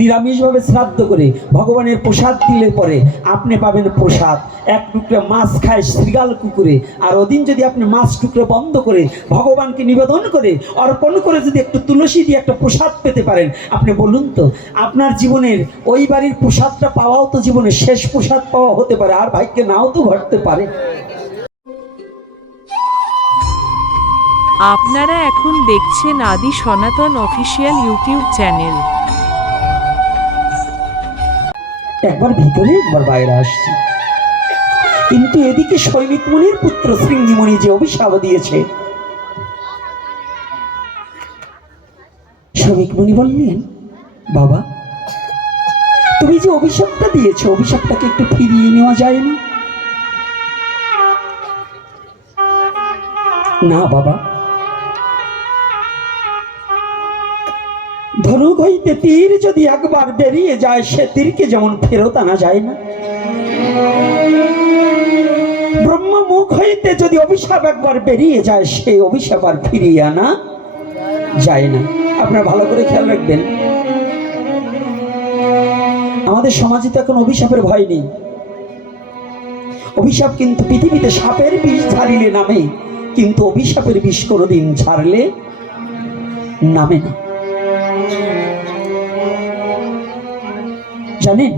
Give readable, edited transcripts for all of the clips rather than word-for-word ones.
নিরামিষভাবে শ্রাদ্ধ করে ভগবানের প্রসাদ দিলে পরে আপনি পাবেন প্রসাদ। এক টুকরা মাছ খায় শৃগাল কুকুরে, আর ওদিন যদি আপনি মাছ টুকরো বন্ধ করে ভগবানকে নিবেদন করে অর্পণ করে যদি একটু তুলসী দিয়ে একটা প্রসাদ পেতে পারেন, আপনি বলুন তো আপনার জীবনের ওই বাড়ির প্রসাদটা পাওয়াও তো জীবনের শেষ প্রসাদ পাওয়া হতে পারে, আর ভাগ্যে নাও তো ঘটতে পারে। আপনারা এখন দেখছেন আদি সনাতন অফিসিয়াল ইউটিউব চ্যানেল। একবার ভিতরে একবার বাইরে আসছি, কিন্তু এদিকে সৈনিক মুনির পুত্র শৃঙ্গিমণি যে অভিশাপ দিয়েছে, সৈনিক মুনি বললেন, বাবা তুমি যে অভিশাপটা দিয়েছো, অভিশাপটাকে একটু ফিরিয়ে নেওয়া যায় না? না বাবা, ধনুক হইতে তীর যদি একবার বেরিয়ে যায়, সে তীরকে যেমন ফেরত আনা যায় না, ব্রহ্ম মুখ হইতে যদি অভিশাপ একবার বেরিয়ে যায়, সেই অভিশাপ আর ফিরিয়ে আনা যায় না। আপনারা ভালো করে খেয়াল রাখবেন, আমাদের সমাজে তো এখন অভিশাপের ভয় নেই। অভিশাপ কিন্তু পৃথিবীতে সাপের বিষ ঝাড়িলে নামে, কিন্তু অভিশাপের বিষ কোনোদিন ঝাড়লে নামে না। জানেন,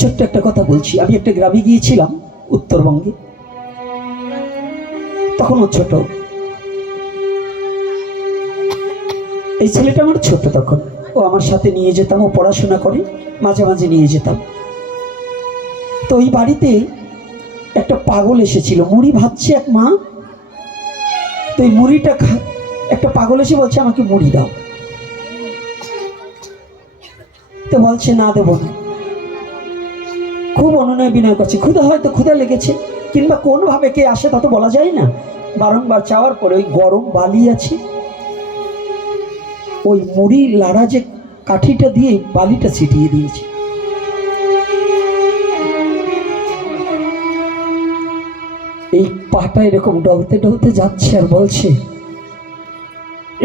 ছোট্ট একটা কথা বলছি, আমি একটা গ্রামে গিয়েছিলাম উত্তরবঙ্গে, তখন ও ছোট, এই ছেলেটা আমার ছোট, তখন ও আমার সাথে নিয়ে যেতাম, ও পড়াশোনা করে, মাঝে মাঝে নিয়ে যেতাম। তো ওই বাড়িতে একটা পাগল এসেছিল, মুড়ি ভাজছে এক মা, তো এই মুড়িটা একটা পাগল এসে বলছে আমাকে মুড়ি দাও, তো বলছে না দেবো না, খুব অনুনয় বিনয় করছে, ক্ষুধা হয়তো ক্ষুধা লেগেছে, কিংবা কোনভাবে কে আসে তা তো বলা যায় না। বারংবার চাওয়ার পরে ওই গরম বালি আছে, ওই মুড়ি লাড়া যে কাঠিটা দিয়ে বালিটা ছিটিয়ে দিয়েছে। এই পাটা এরকম ডলতে ডলতে যাচ্ছে আর বলছে,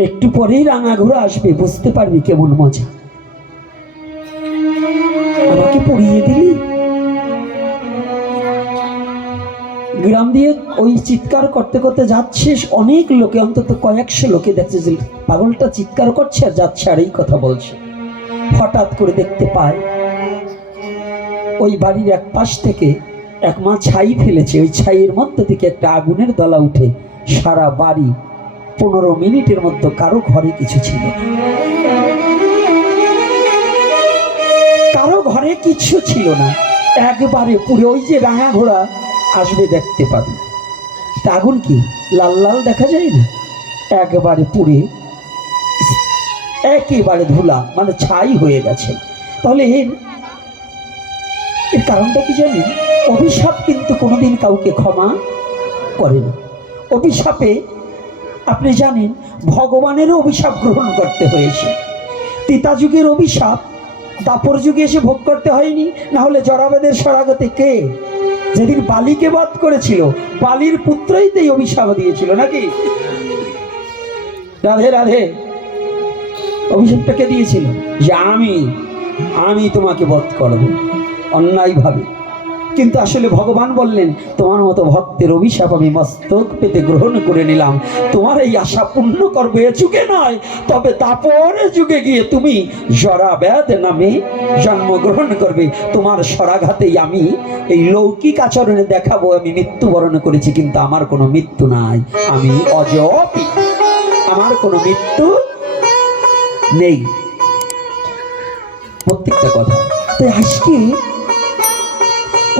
একটু পরেই রাঙা ঘোড়া আসবে, বুঝতে পারবি কেমন মজা, আমাকে পড়িয়ে দিলি। গ্রাম দিয়ে ওই চিৎকার করতে করতে যাচ্ছে, অনেক লোকে, অন্তত কয়েকশো লোকে দেখছে যে পাগলটা চিৎকার করছে আর যাচ্ছে আর এই কথা বলছে। হঠাৎ করে দেখতে পায় ওই বাড়ির এক পাশ থেকে এক মা ছাই ফেলেছে, ওই ছাইয়ের মধ্যে থেকে একটা আগুনের দলা উঠে সারা বাড়ি 15 মিনিটের মধ্যে কারো ঘরে কিছু ছিল না, কারো ঘরে কিছু ছিল না, একবারে পুরো ওই যে রাঙা ঘোড়া আসবে দেখতে পাবে, আগুন কি লাল লাল দেখা যায় না, একবারে পুড়ে একেবারে ধুলা, মানে ছাই হয়ে গেছে। তাহলে এর কারণটা কি জানেন? অভিশাপ কিন্তু কোনোদিন কাউকে ক্ষমা করে না। অভিশাপে আপনি জানেন ভগবানেরও অভিশাপ গ্রহণ করতে হয়েছে। ত্রেতা যুগের অভিশাপ দাপর যুগে এসে ভোগ করতে হয়নি, না হলে জরাবেদের সরাগতে কে যেদিন বালিকে বধ করেছিল, বালির পুত্রই তো এই অভিশাপ দিয়েছিল নাকি? রাধে রাধে। অভিশাপটাকে দিয়েছিল যে আমি তোমাকে বধ করব অন্যায়ভাবে, কিন্তু আসলে ভগবান বললেন তোমার মতো ভক্তের অভিশাপ আমি মস্তক পেতে গ্রহণ করে নিলাম, তোমার এই আশা পূর্ণ করবো এ যুগে নয়, তবে তারপরে যুগে গিয়ে তুমি জরাব্যাধ নামে জন্মগ্রহণ করবে, তোমার সরাঘাতেই আমি এই লৌকিক আচরণে দেখাবো আমি মৃত্যুবরণ করেছি, কিন্তু আমার কোনো মৃত্যু নাই, আমি অজপি, আমার কোনো মৃত্যু নেই। প্রত্যেকটা কথা। তাই আজকে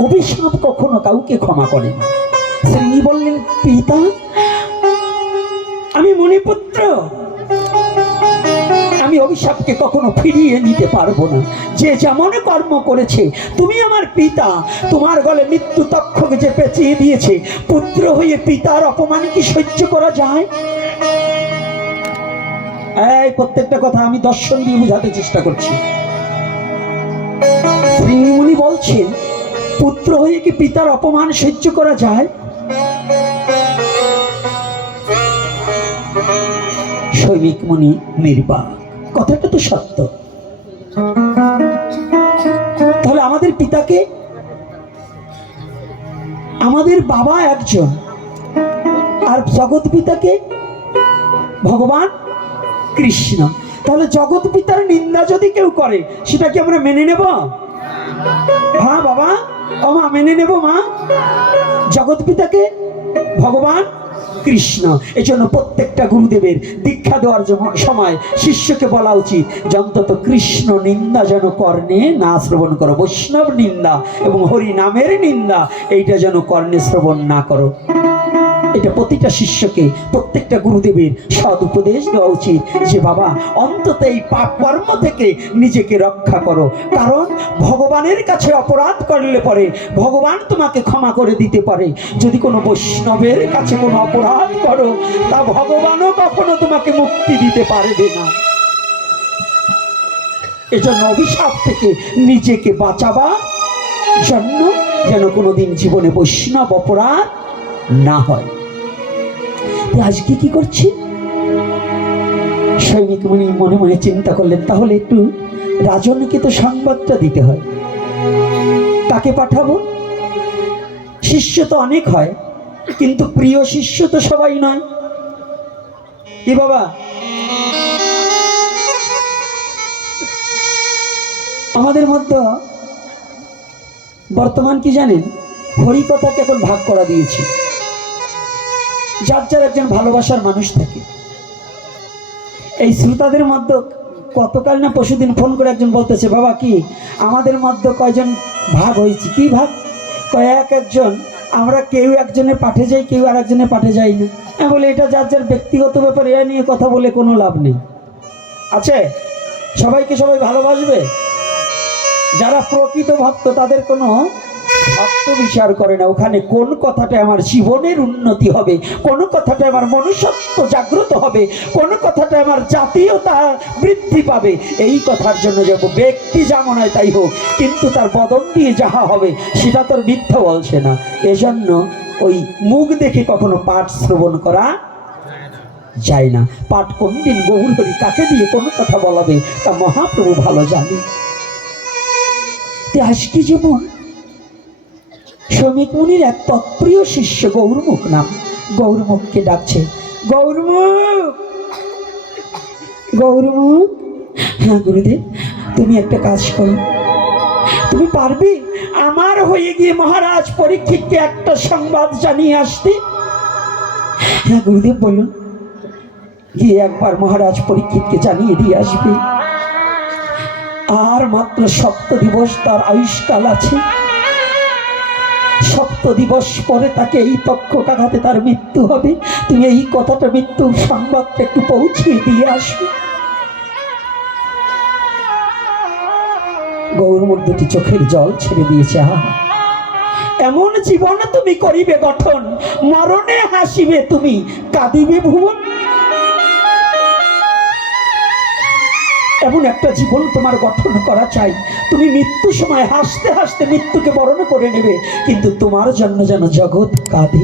অভিশাপ কখনো কাউকে ক্ষমা করে না। শ্রী বললেন, পিতা আমি মণিপুত্র, আমি অভিশাপকে কখনো ফিরিয়ে নিতে পারবো না, যে যেমন কর্ম করেছে, তুমি আমার পিতা, তোমার গলে মৃত্যু তক্ষকে যে পেঁচিয়ে দিয়েছে, পুত্র হয়ে পিতার অপমান কি সহ্য করা যায়? এই প্রত্যেকটা কথা আমি দর্শন দিয়ে বোঝাতে চেষ্টা করছি। শ্রীমুনি বলছেন, পুত্র হয়ে কি পিতার অপমান সহ্য করা যায়? সৈনিক মুনি নির্বাক, কথাটা তো সত্য। পিতাকে? আমাদের বাবা একজন, আর জগৎ পিতাকে ভগবান কৃষ্ণ। তাহলে জগৎ পিতার নিন্দা যদি কেউ করে সেটা কি আমরা মেনে নেব? হ্যাঁ বাবা, ও মা, মেনে নেব মা। জগৎ পিতাকে ভগবান কৃষ্ণ। এই জন্য প্রত্যেকটা গুরুদেবের দীক্ষা দেওয়ার সময় শিষ্যকে বলা উচিত যে অন্তত কৃষ্ণ নিন্দা যেন কর্ণে না শ্রবণ করো, বৈষ্ণব নিন্দা এবং হরি নামের নিন্দা এইটা যেন কর্ণে শ্রবণ না করো। এটা প্রতিটা শিষ্যকে, প্রত্যেকটা গুরুদেবের সৎ উপদেশ দেওয়া উচিত যে বাবা অন্তত এই পাপ কর্ম থেকে নিজেকে রক্ষা করো। কারণ ভগবানের কাছে অপরাধ করলে পরে ভগবান তোমাকে ক্ষমা করে দিতে পারে। যদি কোনো বৈষ্ণবের কাছে কোনো অপরাধ করো তা ভগবানও কখনো তোমাকে মুক্তি দিতে পারবে না। এজন্য অভিশাপ থেকে নিজেকে বাঁচাবার জন্য যেন কোনোদিন জীবনে বৈষ্ণব অপরাধ না হয়। আজকে কি করছি? সৈনিক মুনি মনে মনে চিন্তা করলেন, তাহলে একটু রাজনকে তো সংবাদটা দিতে হয়। কাকে পাঠাবো? শিষ্য তো অনেক হয়, কিন্তু প্রিয় শিষ্য তো সবাই নয়। কি বাবা? আমাদের মধ্যে বর্তমান কি জানেন, হরিকথাকে এখন ভাগ করা দিয়েছি। যার যার একজন ভালোবাসার মানুষ থাকে। এই শ্রোতাদের মধ্যে গতকাল না পরশুদিন ফোন করে একজন বলতেছে, বাবা কি আমাদের মধ্যে কয়জন ভাগ হয়েছে? কি ভাগ? কয়েক একজন, আমরা কেউ একজনের পাঠে যাই, কেউ আর একজনের পাঠে যাই না। আমি বলি এটা যার যার ব্যক্তিগত ব্যাপার, এ নিয়ে কথা বলে কোনো লাভ নেই। আছে সবাইকে সবাই ভালোবাসবে। যারা প্রকৃত ভক্ত তাদের কোনো ভক্ত বিচার করে না। ওখানে কোন কথাটা আমার জীবনের উন্নতি হবে, কোন কথাটা আমার মনুষ্যত্ব জাগ্রত হবে, কোন কথাটা আমার জাতীয়তা বৃদ্ধি পাবে, এই কথার জন্য যাব। ব্যক্তি যেমন হয় তাই হোক, কিন্তু তার বদন দিয়ে যাহা হবে সেটা তোর মিথ্যা বলছে না। এজন্য ওই মুখ দেখে কখনো পাঠ শ্রবণ করা যায় না। পাঠ কোন দিন গৌর হরি কাকে দিয়ে কোন কথা বলাবে তা মহাপ্রভু ভালো জানে। আজকে যেমন শ্রমিক মুনির এক তৎপ্রিয় শিষ্য গৌরমুখ নাম, গৌরমুখকে ডাকছে, গৌরমুখ, গৌরমুখ। হ্যাঁ গুরুদেব, তুমি একটা কাজ করো, তুমি পারবে আমার হয়ে গিয়ে মহারাজ পরীক্ষিতকে একটা সংবাদ জানিয়ে আসতে? হ্যাঁ গুরুদেব বলুন। গিয়ে একবার মহারাজ পরীক্ষিতকে জানিয়ে দিয়ে আসবে। আর মাত্র 7 দিবস তার আয়ুষ্কাল আছে। 7 দিবস পরে তাকে এই তক্ষকাঘাতে তার মৃত্যু হবে। তুমি এই কথাটা, মৃত্যুর সংবাদটা একটু পৌঁছিয়ে দিয়ে আসবে। গৌরমুখ দুটি চোখের জল ছেড়ে দিয়েছে। আহা, এমন জীবন তুমি করিবে গঠন, মরণে হাসিবে তুমি, কাঁদিবে ভুবন। এমন একটা জীবন তোমার গঠন করা চাই। তুমি মৃত্যু সময় হাসতে হাসতে মৃত্যুকে বরণ করে নেবে, কিন্তু তোমার জন্য যেন জগৎ কাঁদে।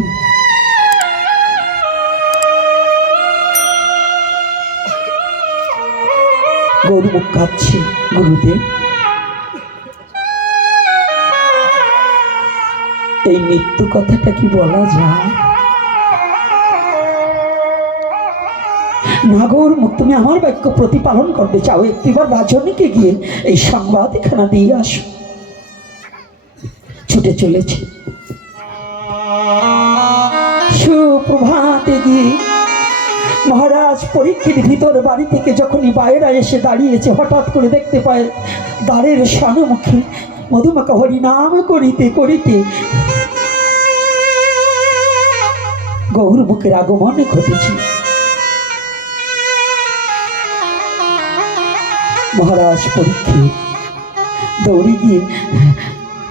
গৌরমুখ কাঁদছে। গুরুদেব, এই মৃত্যু কথাটা কি বলা যায়? নাগর মুখ, তুমি আমার বাক্য প্রতিপালন করতে চাও, একটিবার রাজনীকে গিয়ে এই সংবাদ এখানে দিয়ে আসো। ছুটে চলেছে। সুপ্রভাতে গিয়ে মহারাজ পরীক্ষিত ভিতর বাড়ি থেকে যখনই বাইরে এসে দাঁড়িয়েছে, হঠাৎ করে দেখতে পায় দ্বারের সম্মুখে মধুমাখা হরি নাম করিতে করিতে গৌরমুখের আগমন ঘটেছে। মহারাজ পরীক্ষিত দৌড়ে গিয়ে,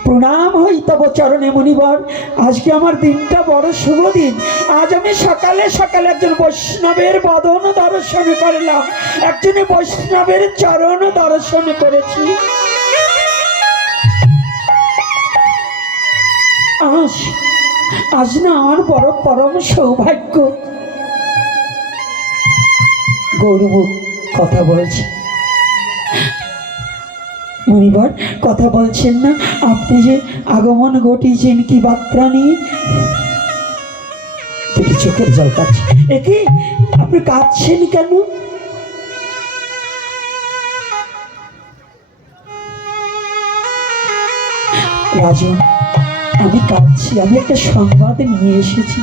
প্রণাম হই তব চরণে মুনিবর, আজকে আমার দিনটা বড় শুভ দিন। আজ আমি সকালে সকালে একজন বৈষ্ণবের বদন দর্শন করলাম, একজনে বৈষ্ণবের চরণ দর্শন করেছি। আজ না আমার বড় পরম সৌভাগ্য। গৌরমুখ কথা বলছে, মুনিবর কথা বলছেন না? আপনি যে আগমন ঘটিয়েছেন কি বার্তা নিয়ে? দুটি চোখের জল কাঁদছে। একে আপনি কাঁদছেন কেন? রাজন, আমি কাঁদছি, আমি একটা সংবাদ নিয়ে এসেছি।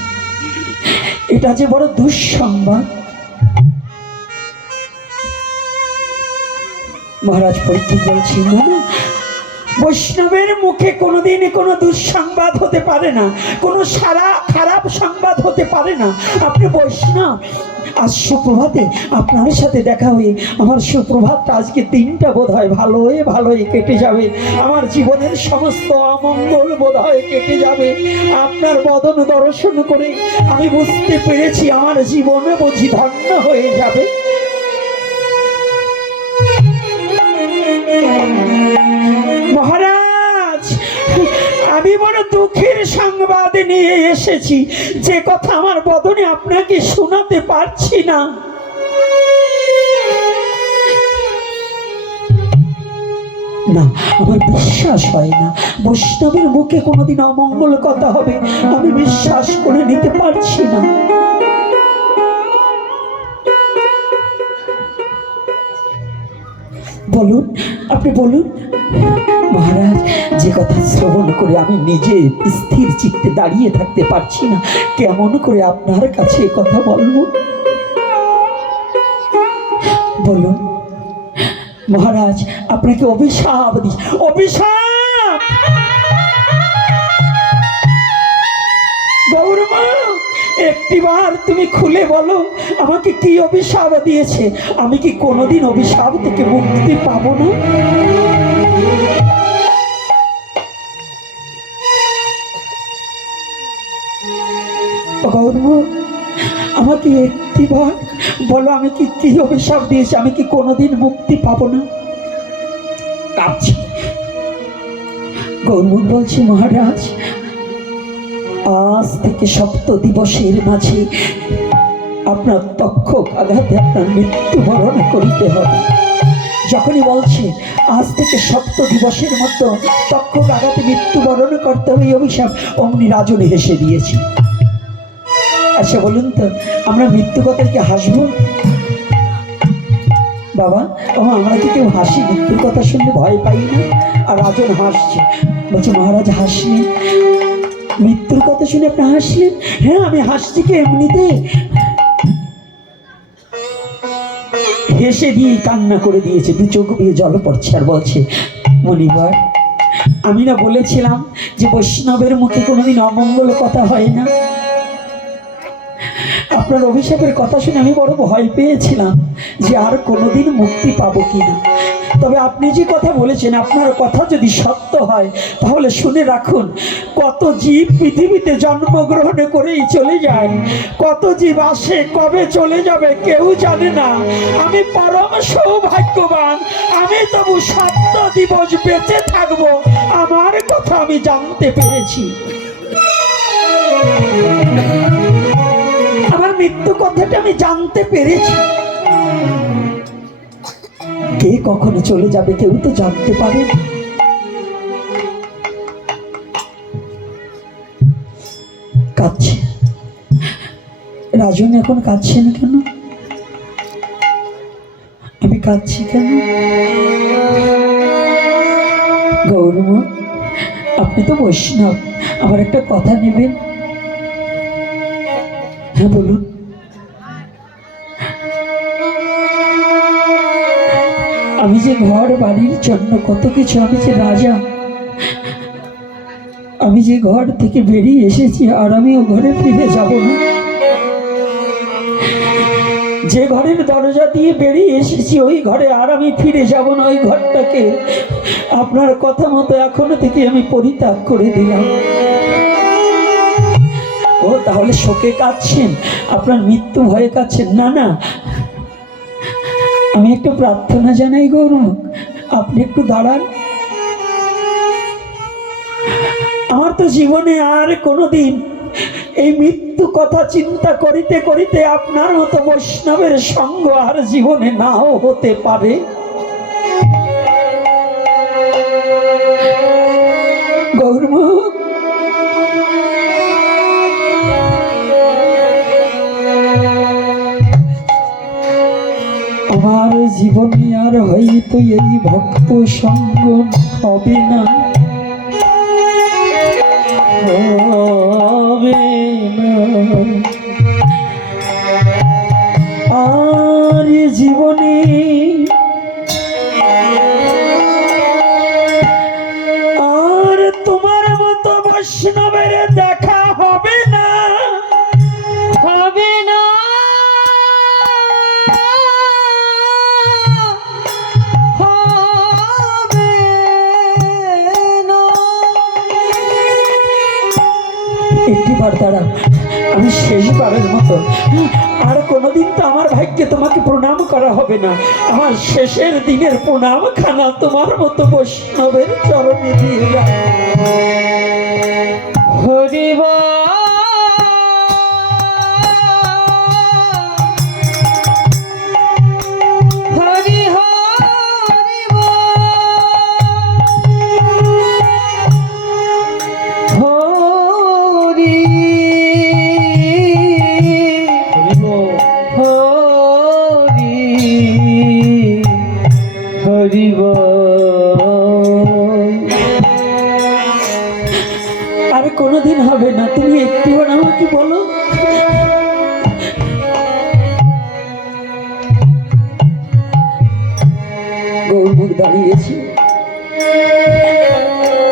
এটা যে বড় দুঃসংবাদ। মহারাজ পরীক্ষিত বলছি, না না, বৈষ্ণবের মুখে কোনোদিন কোনো দুঃসংবাদ হতে পারে না, কোনো খারাপ সংবাদ হতে পারে না। আপনি বৈষ্ণব। আজ সুপ্রভাতে আপনার সাথে দেখা হয়ে আমার সুপ্রভাতটা আজকে দিনটা বোধ হয় ভালোই কেটে যাবে। আমার জীবনের সমস্ত অমঙ্গল বোধ হয় কেটে যাবে। আপনার বদন দর্শন করে আমি বুঝতে পেরেছি আমার জীবনে বুঝি ধন্য হয়ে যাবে। মহারাজ, আমি বড় দুঃখের সংবাদ নিয়ে এসেছি, যে কথা আমার বদনে আপনাকে শোনাতে পারছি না। না, আমার বিশ্বাস হয় না বৈষ্ণবের মুখে কোনোদিন অমঙ্গল কথা হবে। আমি বিশ্বাস করে নিতে পারছি না। বলুন, আপনি বলুন। মহারাজ, যে কথা শ্রবণ করে আমি নিজে স্থির চিত্তে দাঁড়িয়ে থাকতে পারছি না, কেমন করে আপনার কাছে কথা বলবো? বলুন মহারাজ, আপনাকে অভিশাপ দিই। অভিশাপ! গৌরমা, একটিবার তুমি খুলে বলো আমাকে কি অভিশাপ দিয়েছে? আমি কি কোনোদিন অভিশাপ থেকে মুক্তি পাবো না? গৌরব, আমাকে একটিবার বলো আমি কি অভিশাপ দিয়েছে? আমি কি কোনোদিন মুক্তি পাবো না? কাঁদছি। গৌরব বলছি, মহারাজ, আজ থেকে 7 দিবসের মাঝে আপনার তক্ষক আঘাতে আপনার মৃত্যুবরণ করিতে হবে। যখনই বলছে আজ থেকে 7 দিবসের মধ্যে তক্ষক আঘাতে মৃত্যুবরণ করতে হবে, এই অভিশাপ অমনি রাজনে হেসে দিয়েছি। আচ্ছা বলুন তো, আমরা মৃত্যু কথায় কি হাসবো? বাবা, আমরা কি কেউ হাসি? মৃত্যুর কথা শুনলে ভয় পাই না? আর রাজন হাসছে, বলছে মহারাজ হাসলেন, মৃত্যুর কথা শুনে আপনি হাসলেন? হ্যাঁ, আমি হাসছি কি এমনিতে? হেসে দিয়ে কান্না করে দিয়েছে, 2 চোখ দিয়ে জল পড়ছে, আর বলছে, মনিবার, আমি না বলেছিলাম যে বৈষ্ণবের মুখে কোনোদিন অমঙ্গল কথা হয় না? আপনার অভিশাপের কথা শুনে আমি বড় ভয় পেয়েছিলাম যে আর কোনোদিন মুক্তি পাবো কিনা। তবে আপনি যে কথা বলেছেন, আপনার কথা যদি সত্য হয় তাহলে শুনে রাখুন, কত জীব পৃথিবীতে জন্মগ্রহণ করেই চলে যায়, কত জীব আসে, কবে চলে যাবে কেউ জানে না। আমি পরম সৌভাগ্যবান, আমি তবু 7 দিবস বেঁচে থাকবো, আমার কথা আমি জানতে পেরেছি। আমার মৃত্যু কথাটা আমি জানতে পেরেছি। কে কখনো চলে যাবে কেউ তো জানতে পারে। কাঁদছে রাজন, এখন কাঁদছেন কেন? আমি কাঁদছি কেন? গৌরব, আপনি তো বৈষ্ণব, আমার একটা কথা নেবেন? হ্যাঁ বলুন। আমি যে ঘর বাড়ির জন্য কত কিছু, আমি যে রাজা, আমি যে ঘর থেকে বেরিয়ে এসেছি আর আমি ও ঘরে ফিরে যাব না। যে ঘরের দরজা দিয়ে বেরিয়ে এসেছি ওই ঘরে আর আমি ফিরে যাব না। ওই ঘরটাকে আপনার কথা মতো এখন থেকে আমি পরিত্যাগ করে দিলাম। ও, তাহলে শোকে কাঁদছেন, আপনার মৃত্যু ভয়ে কাঁদছেন? না না, আমি একটু প্রার্থনা জানাই গৌরব, আপনি একটু দাঁড়ান। আমার তো জীবনে আর কোনোদিন এই মৃত্যু কথা চিন্তা করিতে করিতে আপনার মতো বৈষ্ণবের সঙ্গ আর জীবনে নাও হতে পারে। জীবনে আর হয়তো এই ভক্ত সঙ্গ হবে না, হবে না। আর জীবনে আর তোমার মতো বৈষ্ণবের দেখা হবে না, হবে না, হবে না। একটিবার দাঁড়াও, আমি শেষবারের মতো, আর কোনোদিন তো আমার ভাগ্যে তোমাকে প্রণাম করা হবে না। আমার শেষের দিনের প্রণাম খানা তোমার মতো বৈষ্ণবের চরণে দিয়ে যাও। হরিব হরি হরিব হরি হরিব। আর কোনোদিন হবে না, তুমি একটিবার আমাকে বলো। গৌরমুখ দাঁড়িয়েছি,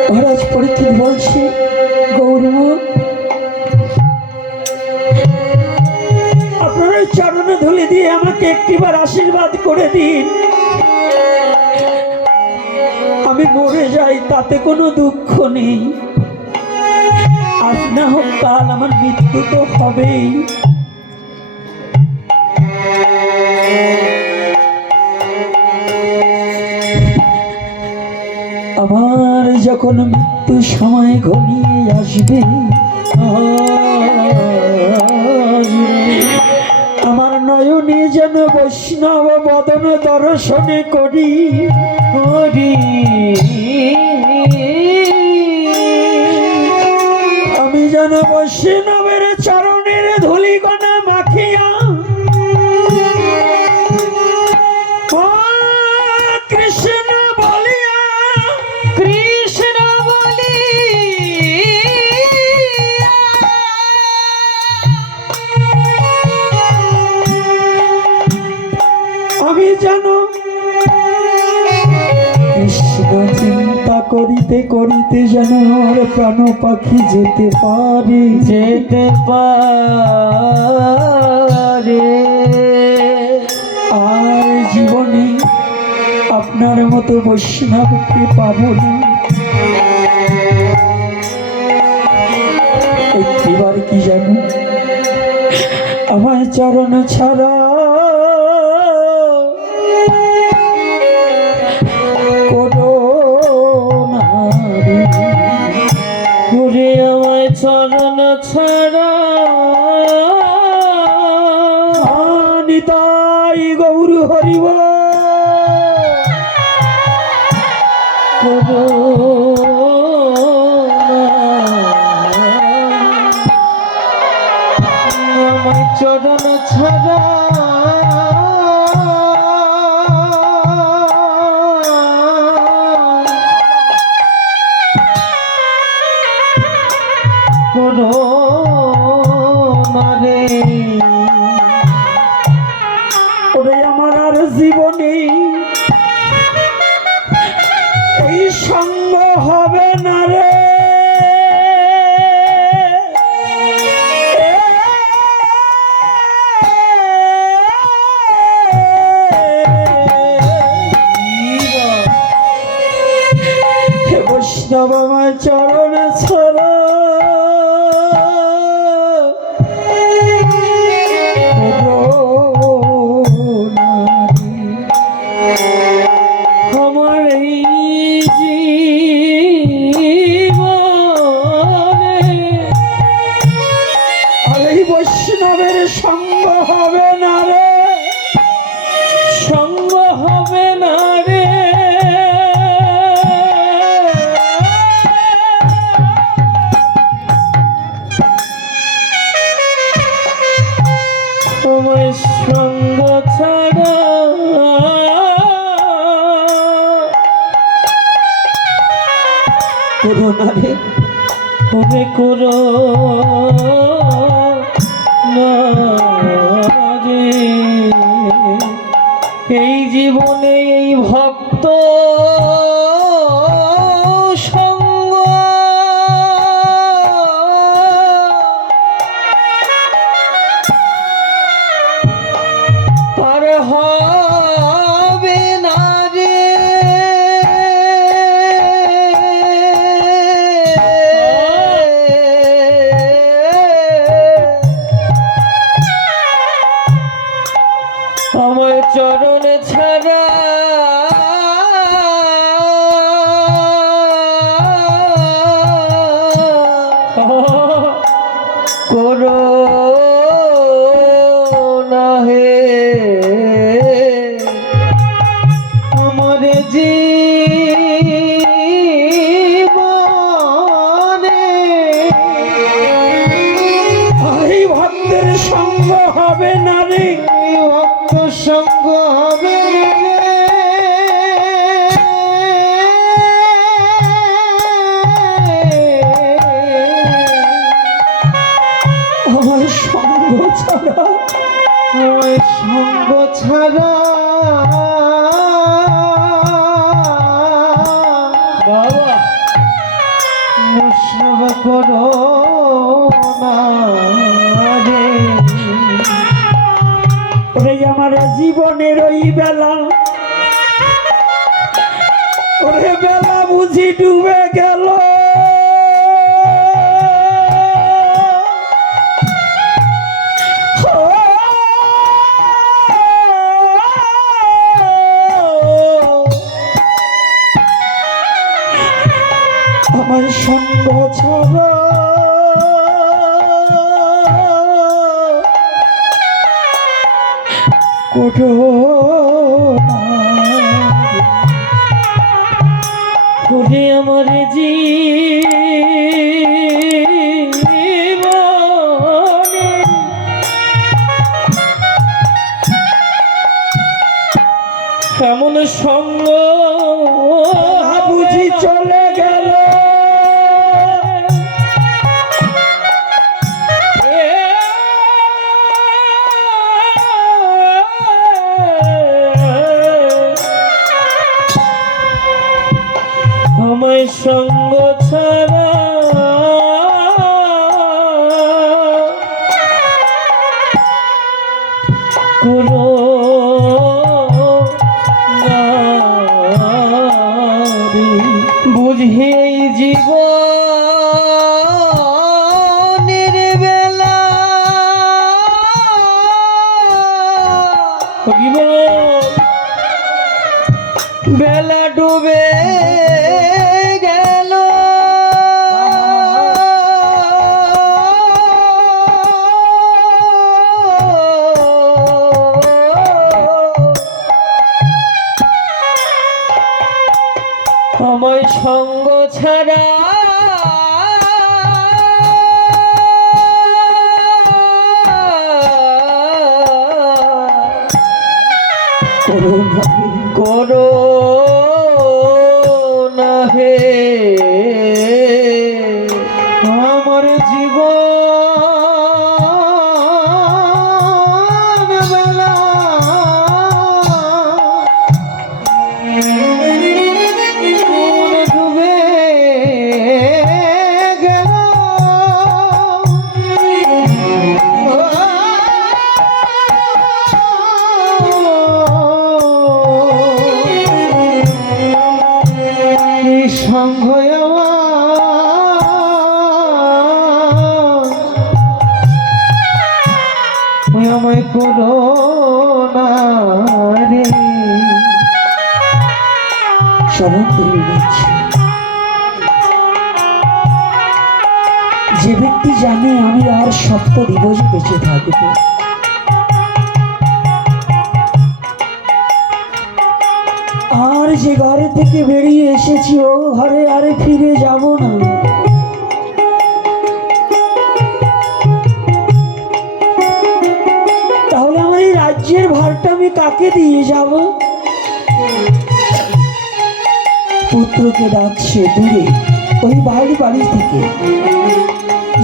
মহারাজ পরীক্ষিত বলছে, গৌরমুখ আপনার ওই চরণে ধুলি দিয়ে আমাকে একটিবার আশীর্বাদ করে দিন। আমি মরে যাই তাতে কোনো দুঃখ নেই, আজ না হোক কাল আমার মৃত্যু তো হবেই। আমার যখন মৃত্যু সময় ঘনিয়ে আসবে, আমার নয়নে যেন বৈষ্ণব বদন দর্শনে করি করি, আমি যেন বৈষ্ণবের চরণের ধূলিকণা মাখিয়া কৃষ্ণ বলিয়া কৃষ্ণ বলি আমি যেন কৃষ্ণ চিন্তা করিতে করিতে যেন আমার প্রাণ পাখি যেতে পারে, যেতে পারে। আর জীবনে আপনার মতো বৈষ্ণবকে পাবো না। একটিবার কি জানো, আমার চরণ ছাড়া আমায় চরণ ছাড়া নিতাই গৌর হরিব আমায় চরণ ছাড়া ওরে আমার আর জীবনে এই সঙ্গ হবে না রে, বৈষ্ণব আমার চরণ ছাড়া আমার এই জীবনে আর এই বৈষ্ণবের সঙ্গ হবে না রে, সঙ্গ হবে না রে। করো না রে, ওরে করো না রে, এই জীবনে এই ভক্ত সঙ্গ আর হবে না রে। আমার চরণ ছাড়া করো না হে আমার জীবনে এই ভক্তের সঙ্গ হবে না রে, ভক্ত সঙ্গ হবে আমার সঙ্গ ছাড়া, আমার সঙ্গ ছাড়া বাবা মুসলব করো না রে। ওরে আমার জীবনের ওই বেলা, ওরে বেলা বুঝি ডুবে গেল, আমার সঙ্গ ছাড়া করো না রে। ওরে আমার জীবনে এমন সঙ্গ বুঝি চলে গেল, আমায় সঙ্গ ছাড়া করো না রে। বুঝি এই জীবনের বেলা বেলা ডুবে গেল আমায় সঙ্গ ছাড়া করো না রে। করো না হে আমার জীবন বেলা ডুবে গেল সঙ্গ আমায় করো না রে। স্মরণ করে নিচ্ছি, যে ব্যক্তি জানে আমি আর 7 দিবস বেঁচে থাকবো, আর যে ঘরে থেকে বেরিয়ে এসেছি ও ঘরে আরে ফিরে যাব না, তাহলে আমার এই রাজ্যের ভারটা আমি কাকে দিয়ে যাব? পুত্রকে ডাকছে দূরে, ওই বাড়ি বাড়ি থেকে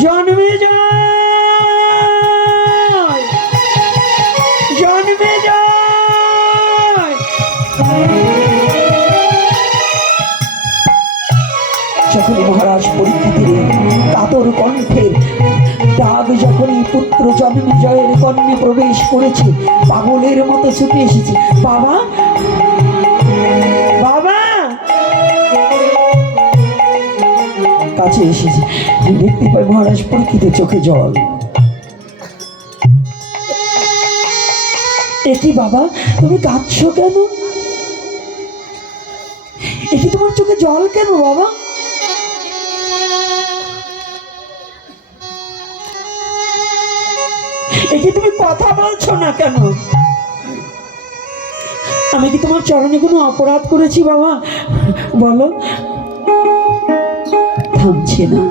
জন্মে যায়, জন্মে যায়। যখন মহারাজ পরীক্ষিতের কাতর কণ্ঠের ডাক যখনই পুত্র জন্মে জয়ের কর্ণে প্রবেশ করেছে, পাগলের মতো ছুটে এসেছে, বাবা বাবা, কাছে এসেছে। দেখতে পাই মহারাজ পরীক্ষিতের চোখে জল। একই বাবা, তুমি কাঁদছো কেন? একই তোমার চোখে জল কেন বাবা? একই তুমি কথা বলছো না কেন? আমি কি তোমার চরণে কোনো অপরাধ করেছি বাবা? বলো। থামছে না,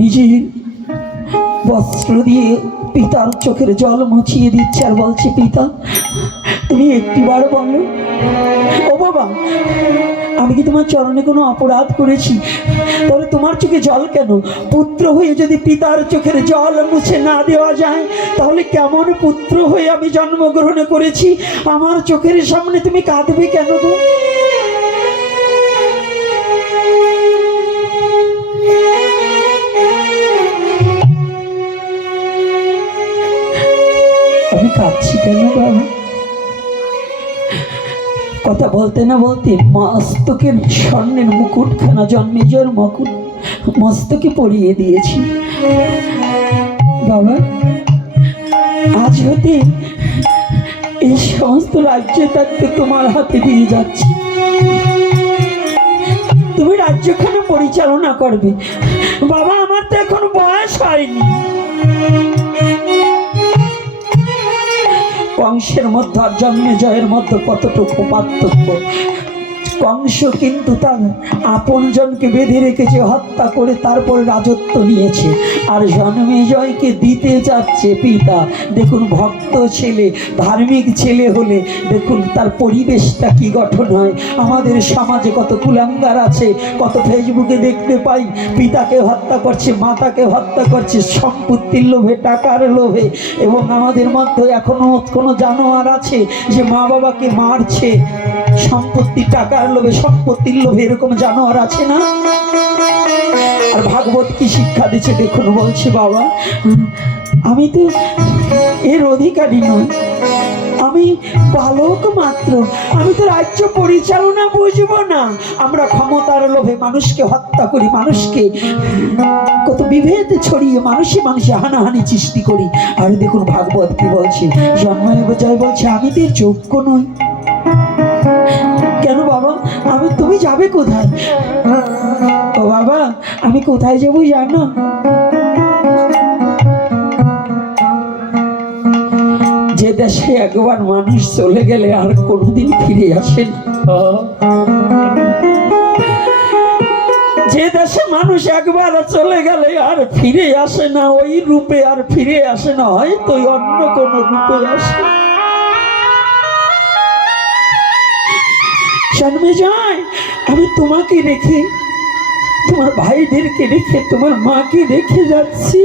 নিজের বস্ত্র দিয়ে পিতার চোখের জল মুছিয়ে দিচ্ছে আর বলছে, পিতা তুমি একটিবার বলো। ও বাবা, আমি কি তোমার চরণে কোনো অপরাধ করেছি? তাহলে তোমার চোখে জল কেন? পুত্র হয়ে যদি পিতার চোখের জল মুছে না দেওয়া যায়, তাহলে কেমন পুত্র হয়ে আমি জন্মগ্রহণ করেছি? আমার চোখের সামনে তুমি কাঁদবে কেন গো? আমি কাঁদছি কেন বাবা? কথা বলতে না বলতে মস্তকের স্বর্ণের মুকুটখানা জন্মেজয়ের মুকুট মস্তকে পরিয়ে দিয়েছি। বাবা, আজ হতে এই সমস্ত রাজ্যে থাকতে তোমার হাতে দিয়ে যাচ্ছি। তুমি রাজ্যখানে পরিচালনা করবে। বাবা, আমার তো এখন বয়স হয়নি। কংসের মধ্যে আর জন্মেজয়ের মধ্যে কতটুকু পার্থক্য! কংস কিন্তু তার আপনজনকে বেঁধে রেখেছে, হত্যা করে তারপর রাজত্ব নিয়েছে, আর জন্মেজয়কে দিতে চাচ্ছে পিতা। দেখুন, ভক্ত ছেলে, ধার্মিক ছেলে হলে দেখুন তার পরিবেশটা কি গঠন হয়। আমাদের সমাজে কত কুলাঙ্গার আছে, কত ফেসবুকে দেখতে পাই, পিতাকে হত্যা করছে, মাতাকে হত্যা করছে, সম্পত্তির লোভে, টাকার লোভে। এবং আমাদের মধ্যে এখনো কোনো জানোয়ার আছে যে মা বাবাকে মারছে সম্পত্তি, টাকার লোভে, সম্পত্তির লোভে। এরকম জানোয়ার আছে না? আর ভাগবত কি শিক্ষা দিচ্ছে দেখুন, বলছে, বাবা আমি তো এর অধিকারী নই, আমি বালক মাত্র, আমি তো রাজ্য পরিচালনা বুঝবো না। আমরা ক্ষমতার লোভে মানুষকে হত্যা করি, মানুষকে কত বিভেদ ছড়িয়ে মানুষে মানুষে হানাহানি সৃষ্টি করি। আর দেখুন ভাগবত কি বলছে, জন্মেজয় বলছে, আমি তো এর যোগ্য নই। কেন বাবা? তুমি যাবে কোথায়? ও বাবা, আমি কোথায় যাবো জানো? যে দেশে একবার মানুষ চলে গেলে আর কোনোদিন ফিরে আসেন, যে দেশে মানুষ একবার চলে গেলে আর ফিরে আসে না, ওই রূপে আর ফিরে আসে না, হয়তো অন্য কোনো রূপে আসে। জন্মেজয়, আমি তোমাকে রেখে, তোমার ভাইদেরকে রেখে, তোমার মাকে রেখে যাচ্ছি।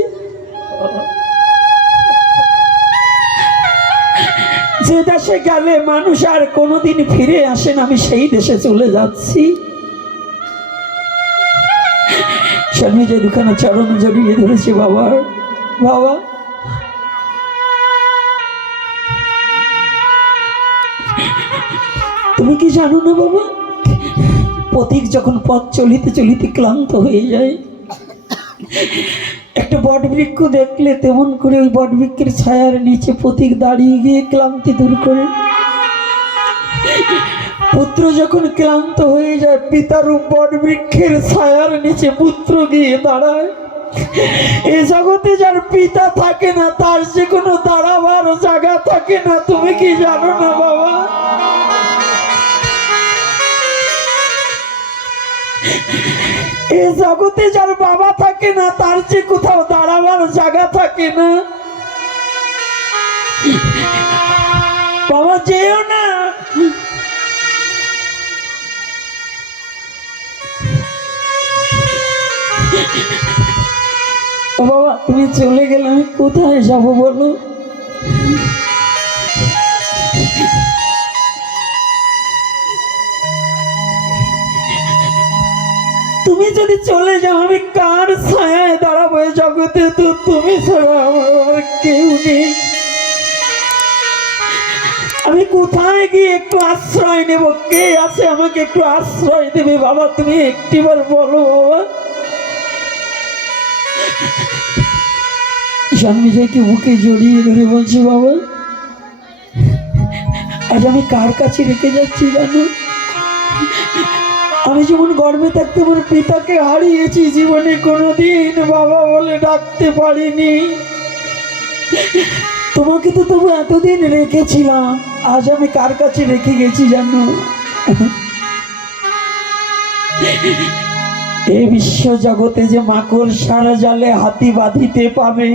যে দেশে গেলে মানুষ আর কোনোদিন ফিরে আসে না, আমি সেই দেশে চলে যাচ্ছি। জন্মেজয় দুখানা চরণ জড়িয়ে ধরেছে বাবার। বাবা, তুমি কি জানো না বাবা, পথিক যখন পথ চলিতে চলিতে ক্লান্ত হয়ে যায়, একটা বট বৃক্ষ দেখলে তেমন করে ওই বট বৃক্ষের ছায়ার নিচে পথিক দাঁড়িয়ে গিয়ে ক্লান্তি দূর করে। পুত্র যখন ক্লান্ত হয়ে যায়, পিতার বট বৃক্ষের ছায়ার নিচে পুত্র গিয়ে দাঁড়ায়। এই জগতে যার পিতা থাকে না, তার যে কোনো দাঁড়াবার জায়গা থাকে না। তুমি কি জানো না বাবা? এই জগতে যার বাবা থাকে না, তার যে কোথাও দাঁড়াবার জায়গা থাকে না। বাবা, যেও না। বাবা তুমি চলে গেলে আমি কোথায় যাব বলো? তুমি যদি চলে যাও আমি কার ছায়ায় দাঁড়াবো এই জগতে? তো তুমি ছাড়া আমার আর কেউ নেই। আমি কোথায় গিয়ে একটু আশ্রয় নেব? কে আছে আমাকে একটু আশ্রয় দেবে? বাবা তুমি একটিবার বলো বাবা। জন্মিজয়কে বুকে জড়িয়ে ধরে বলছি বাবা আজ আমি কার কাছে রেখে যাচ্ছি জানো? আমি যেমন গর্ভে থাকতে আমার পিতাকে হারিয়েছি, জীবনে কোনোদিন বাবা বলে ডাকতে পারিনি। তোমাকে তো তবু এতদিন রেখেছিলাম, আজ আমি কার কাছে রেখে গেছি জানো? এই বিশ্ব জগতে যে মাকড় সারা জালে হাতি বাঁধিতে পারে,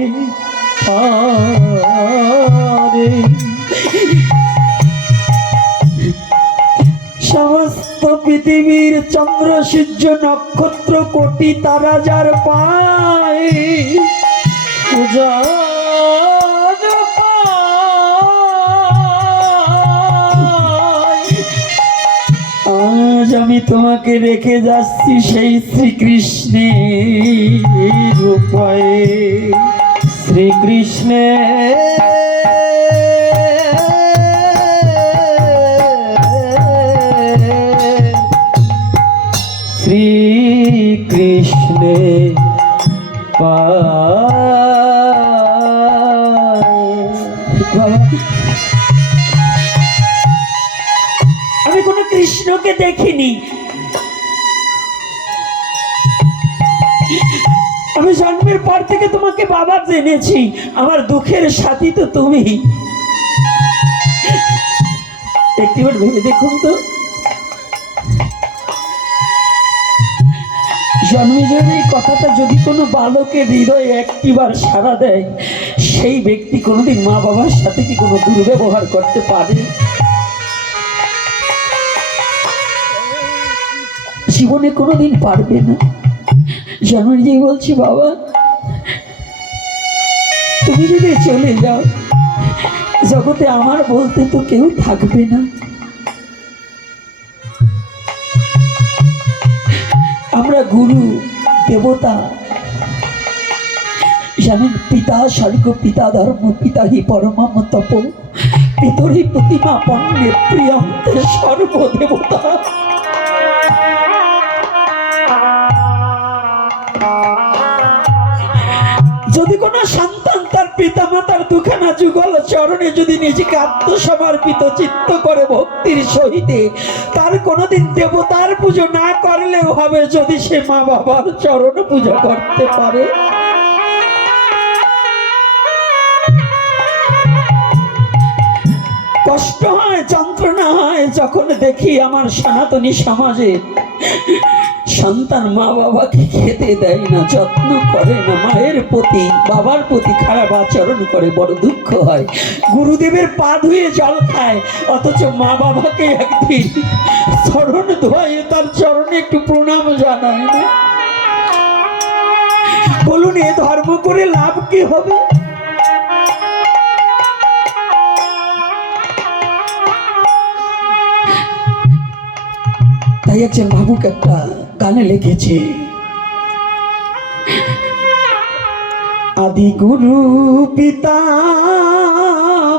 সমস্ত পৃথিবীর চন্দ্র সূর্য নক্ষত্র কোটি তারা যার পায়, আজ আমি তোমাকে রেখে যাচ্ছি সেই শ্রীকৃষ্ণের উপায়ে। শ্রীকৃষ্ণে আমি কোনো কৃষ্ণকে দেখিনি, আমি জন্মের পর থেকে তোমাকে বাবা জেনেছি, আমার দুঃখের সাথী তো তুমি। একটিবার ভেবে দেখুন তো, জন্মজয়ের এই কথাটা যদি কোনো বালকের হৃদয়ে একটিবার সাড়া দেয়, সেই ব্যক্তি কোনোদিন মা বাবার সাথে কি কোনো দুর্ব্যবহার করতে পারে? জীবনে কোনোদিন পারবে না। জন্মজয় বলছি বাবা তুমি যদি চলে যাও জগতে আমার বলতে তো কেউ থাকবে না। আমরা গুরু দেবতা জানেন, পিতা স্বর্গ পিতা ধর্ম পিতা হি পরমম তপ পিতরি প্রতিমা পণ্যে প্রিয়ন্তে সর্বদেবতা। যদি কোনো সন্তান তার পিতা মাতার দুখানা যুগল চরণে যদি নিজেকে আত্মসমর্পিত চিত্ত করে ভক্তির সহিতে, তার কোনোদিন দেবতার পুজো না করলেও হবে যদি সে মা বাবার চরণ পূজা করতে পারে। কষ্ট হয়, যন্ত্রণা হয় যখন দেখি আমার সনাতনী সমাজে সন্তান মা বাবাকে খেতে দেয় না, যত্ন করে না, মায়ের প্রতি বাবার প্রতি খারাপ আচরণ করে, বড় দুঃখ হয়। গুরুদেবের পা ধুয়ে জল খায়, অথচ মা বাবাকে একদিন চরণ ধোয়ে তার চরণে একটু প্রণাম জানায় না। বলুন এ ধর্ম করে লাভ কি হবে? তাই একজন ভাবুক একটা গানে লিখেছে, আদি গুরু পিতা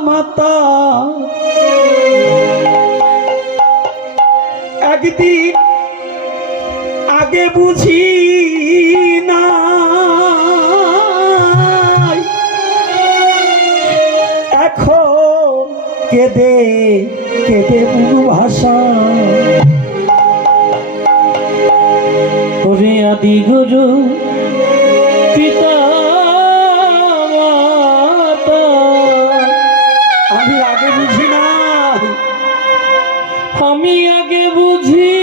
মাতা একদিন আগে বুঝি না, এখন কেঁদে কেঁদে বুঝু ভাষা। ওরে আদি গুরু পিতা মাতা আমি আগে বুঝি না, আমি আগে বুঝি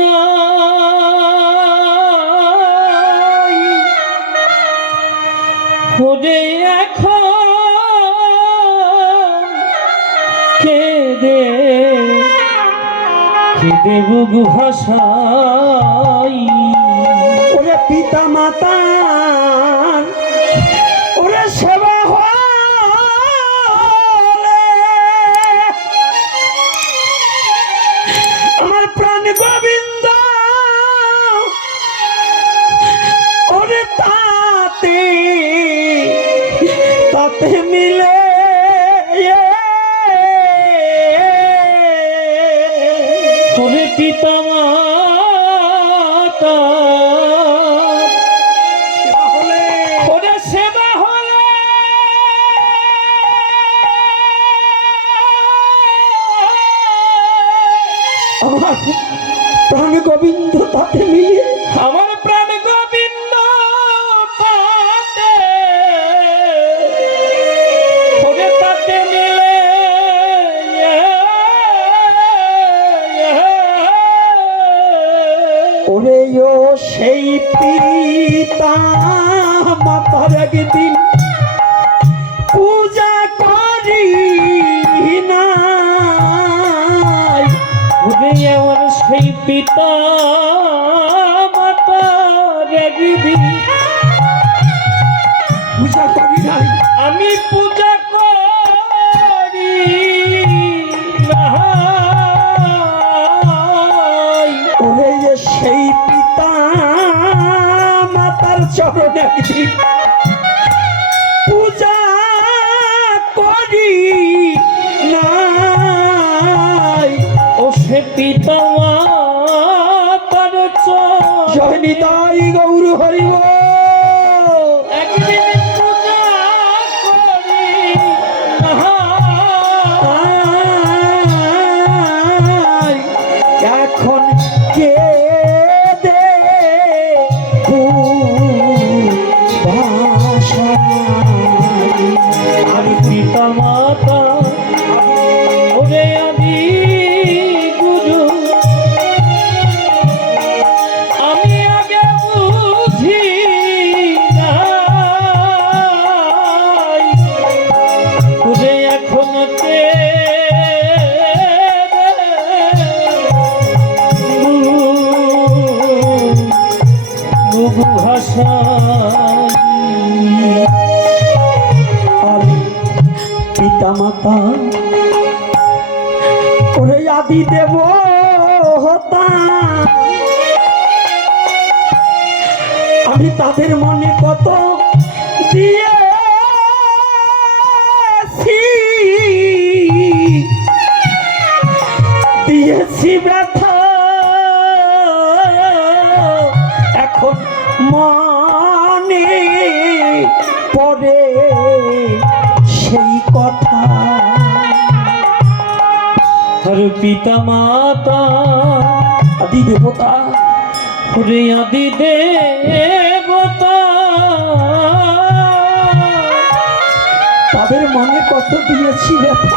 না, ওরে এখন কেঁদে কেঁদে বুকু ভাষাই। ওরে পিতা মাতার তাতে মিলে ওরে পিতা মাতা ওরে সেবা হলে আমার প্রাণ গোবিন্দ তাতে মিলে আমার প্রাণ গোবিন্দ তাতে ওরে তাতে মিলে ওরে ও সেই পিতা মাতার একদিন পূজা করি নাই ওরে আমার সেই পিতা মাতার একদিন পূজা করি নাই আমি পূজা করি নাই ওরে যে সেই পিতা মাতার চরণে একদিন পূজা করি নাই ও সে পিতা মাতার জয় নিতাই গৌর হরিব একদিন পূজা করি নাই এখন কে দে আর পিতা মাতা ওরে আদি গুরু আমি আগে বুঝি নাই ওরে এখন কে গুরু ভাষা পিতা মাতা ওরে আদি দেব হতা আমি তাদের মনে কত দিয়েছি ব্যথা এখন মনে পড়ে সেই কথা আর পিতা মাতা আদি দেবতা ওরে আদি দেবতা তাদের মনে কত দিয়েছি ব্যথা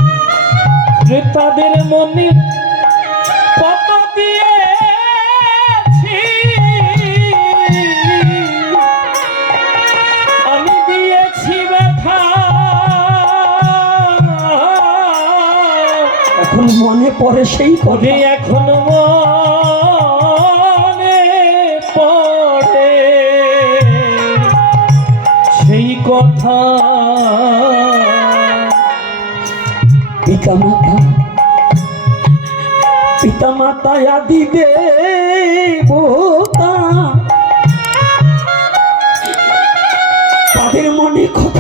রে তাদের মনে কত দিয়েছি আমি দিয়েছি ব্যথা এখন মনে পড়ে সেই ওরে কথা এখন মনে পড়ে সেই কথা পিতা মাতা পিতা মাতা আদি দেবতা তাদের মনে কত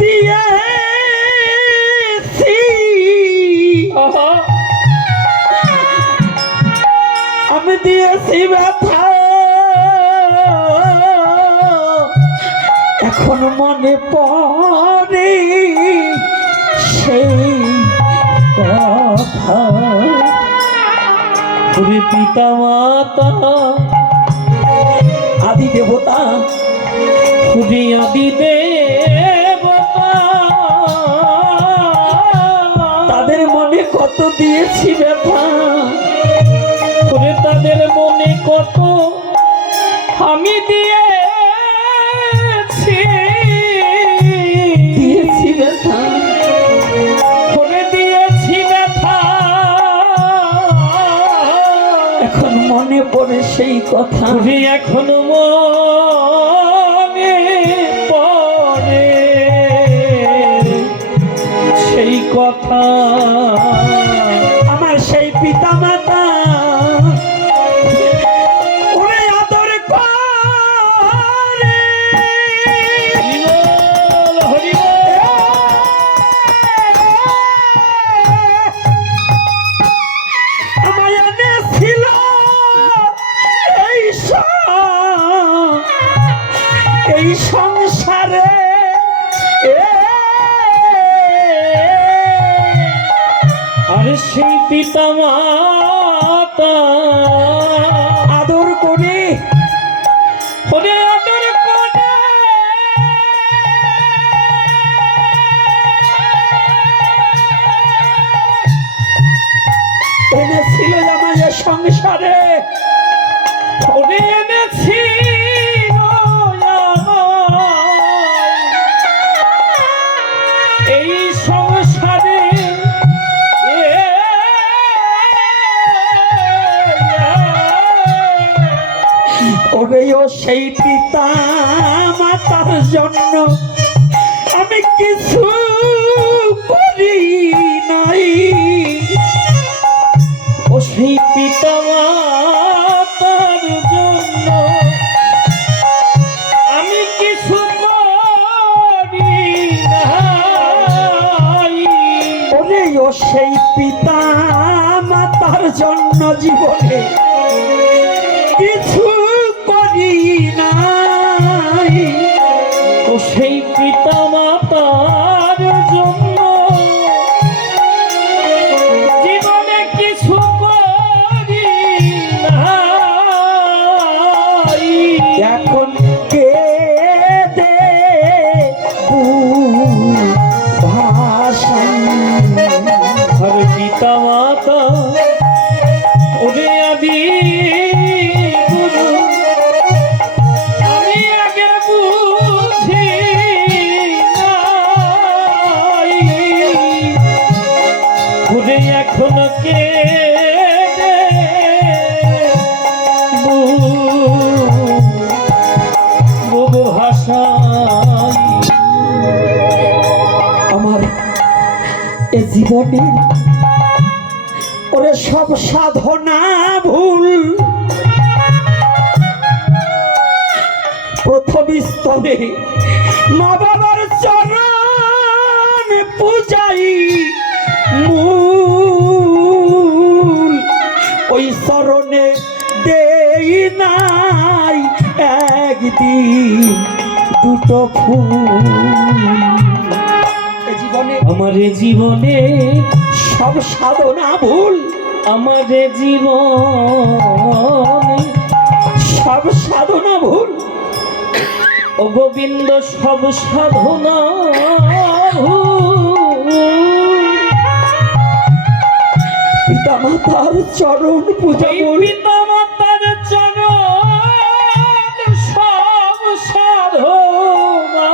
দিয়েছি আমি দিয়েছি ব্যথা এখন মনে পড়ে সেই কথা ওরে পিতা মাতা আদি দেবতা ওরে আদি দেবতা তাদের মনে কত দিয়েছি ব্যথা ওরে তাদের মনে কত আমি দিয়েছি দিয়েছি ব্যথা ওরে দিয়েছি ব্যথা এখন মনে পড়ে সেই কথা ওরে এখন মনে পড়ে সেই কথা আমার সেই পিতা মাতা ওরে আদর করে পিতা মাতা আদর করে ওরে আদর করে এনেছিল আমাদের সংসারে, ওরে এনেছি এই সংসারে ওরে ও সেই পিতা মাতার জন্য আমি কিছু করি নাই। ও সেই পিতা মাতার জন্য আমি কিছু করি নাই। ওরে ও সেই পিতা মাতার জন্য জীবনে কিছু করি নাই। ও সেই পিতা মাতার জন্য জীবনে কিছু করি নাই। এখন কে দে ভাষণ আর পিতা মাতা ওরে আদি গুরু আমি আগে বুঝি নাই। ওরে এখন কে বুবু ভাষায় আমার এ জীবনে ওরে সব সাধনা ভুল। প্রথম স্তরে মা বাবার চরণ পূজাই মূল। ওই চরণে দেই নাই একদিন দুটো ফুল। এ জীবনে আমার জীবনে সব সাধনা ভুল, আমার জীবনে সব সাধনা ভুল। ও গোবিন্দ সব সাধনা ভুল। পিতা মাতার চরণ পূজা এই ভুল। পিতা মাতার চরণ সব সাধনা,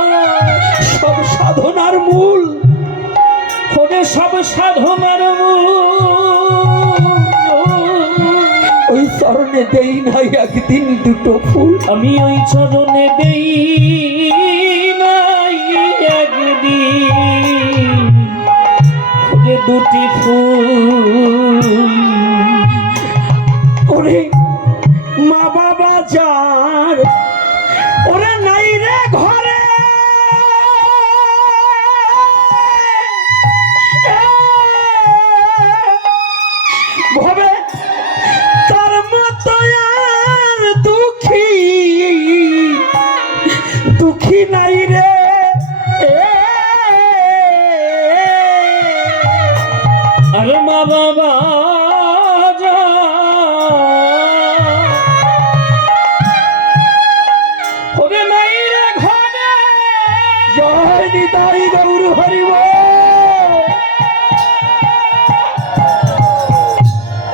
সব সাধনার মূল। ওরে সব সাধনার মূল। ওই চরণে দেই নাই একদিন দুটো ফুল। আমি ওই চরণে দেই নাই একদিন ওরে দুটি ফুল। ওরে মা বাবা যার ওরে নাই রে ঘরে, ভবে তার মতো আর দুঃখী দুঃখী নাই রে। আর মা বাবা ওরে নাই রে ঘরে। জয় নিতাই গৌর হরিব।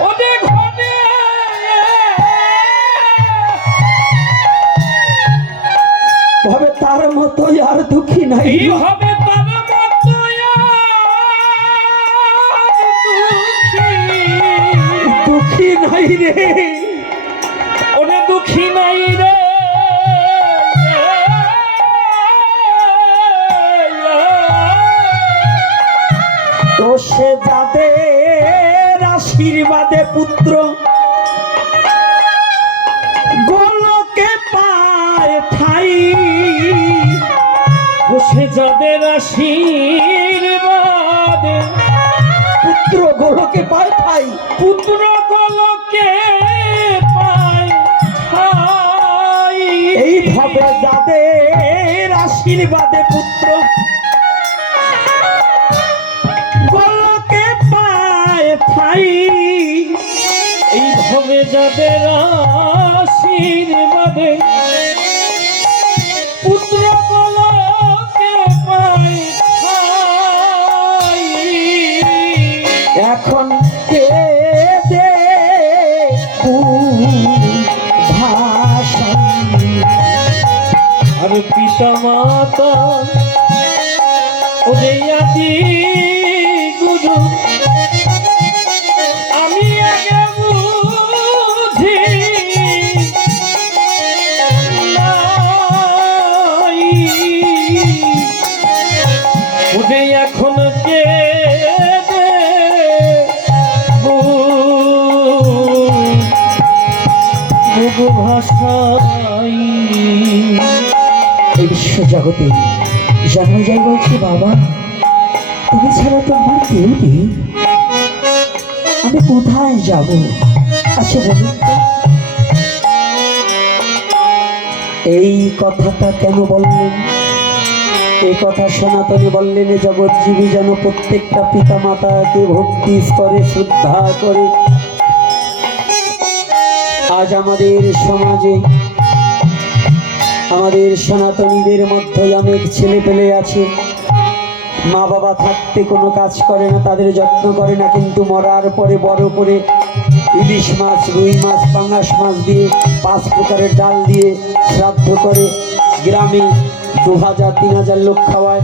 ওরে ঘরে ভবে তার মতো আর দুঃখী নাই। এই হবে তার মতো আর দুঃখী। দুঃখী নাই রে। ওরে দুঃখী নাই রে। তো সে যাদের আশীর্বাদে পুত্র গোলকে পায় ঠাই। বসে যাদের আশীর্বাদে পুত্র গোলকে পায় ঠাই। পুত্র গোলকে পায় ঠাই। এইভাবে যাদের আশীর্বাদে পুত্র গোলকে পায় ঠাই। যাদের আশীর্বাদে পুত্র কলকে পায় ঠাই। এখন কে দে ভাষা আর পিতা মাতা ওদের আদি গুরু আমি আগে বুঝি নাই। ওদের এখন কে দে বুঝু ভাষাই। এই বিশ্ব জগতে জানা যায় বলছি বাবা তুমি ছাড়া তো আমার কেউ নেই, আমি কোথায় যাব? আচ্ছা বলুন তো এই কথাটা কেন বললেন? এই কথা সনাতনী বললেন জগৎজীবী যেন প্রত্যেকটা পিতা মাতাকে ভক্তি স্তরে শ্রদ্ধা করে। আজ আমাদের সমাজে আমাদের সনাতনীদের মধ্যে অনেক ছেলে পেলে আছে, মা বাবা থাকতে কোনো কাজ করে না, তাদের যত্ন করে না, কিন্তু মরার পরে বড় করে ইলিশ মাছ, রুই মাছ, পাঙ্গাস মাছ দিয়ে 5 প্রকারের ডাল দিয়ে শ্রাদ্ধ করে গ্রামে 2000-3000 লোক খাওয়ায়।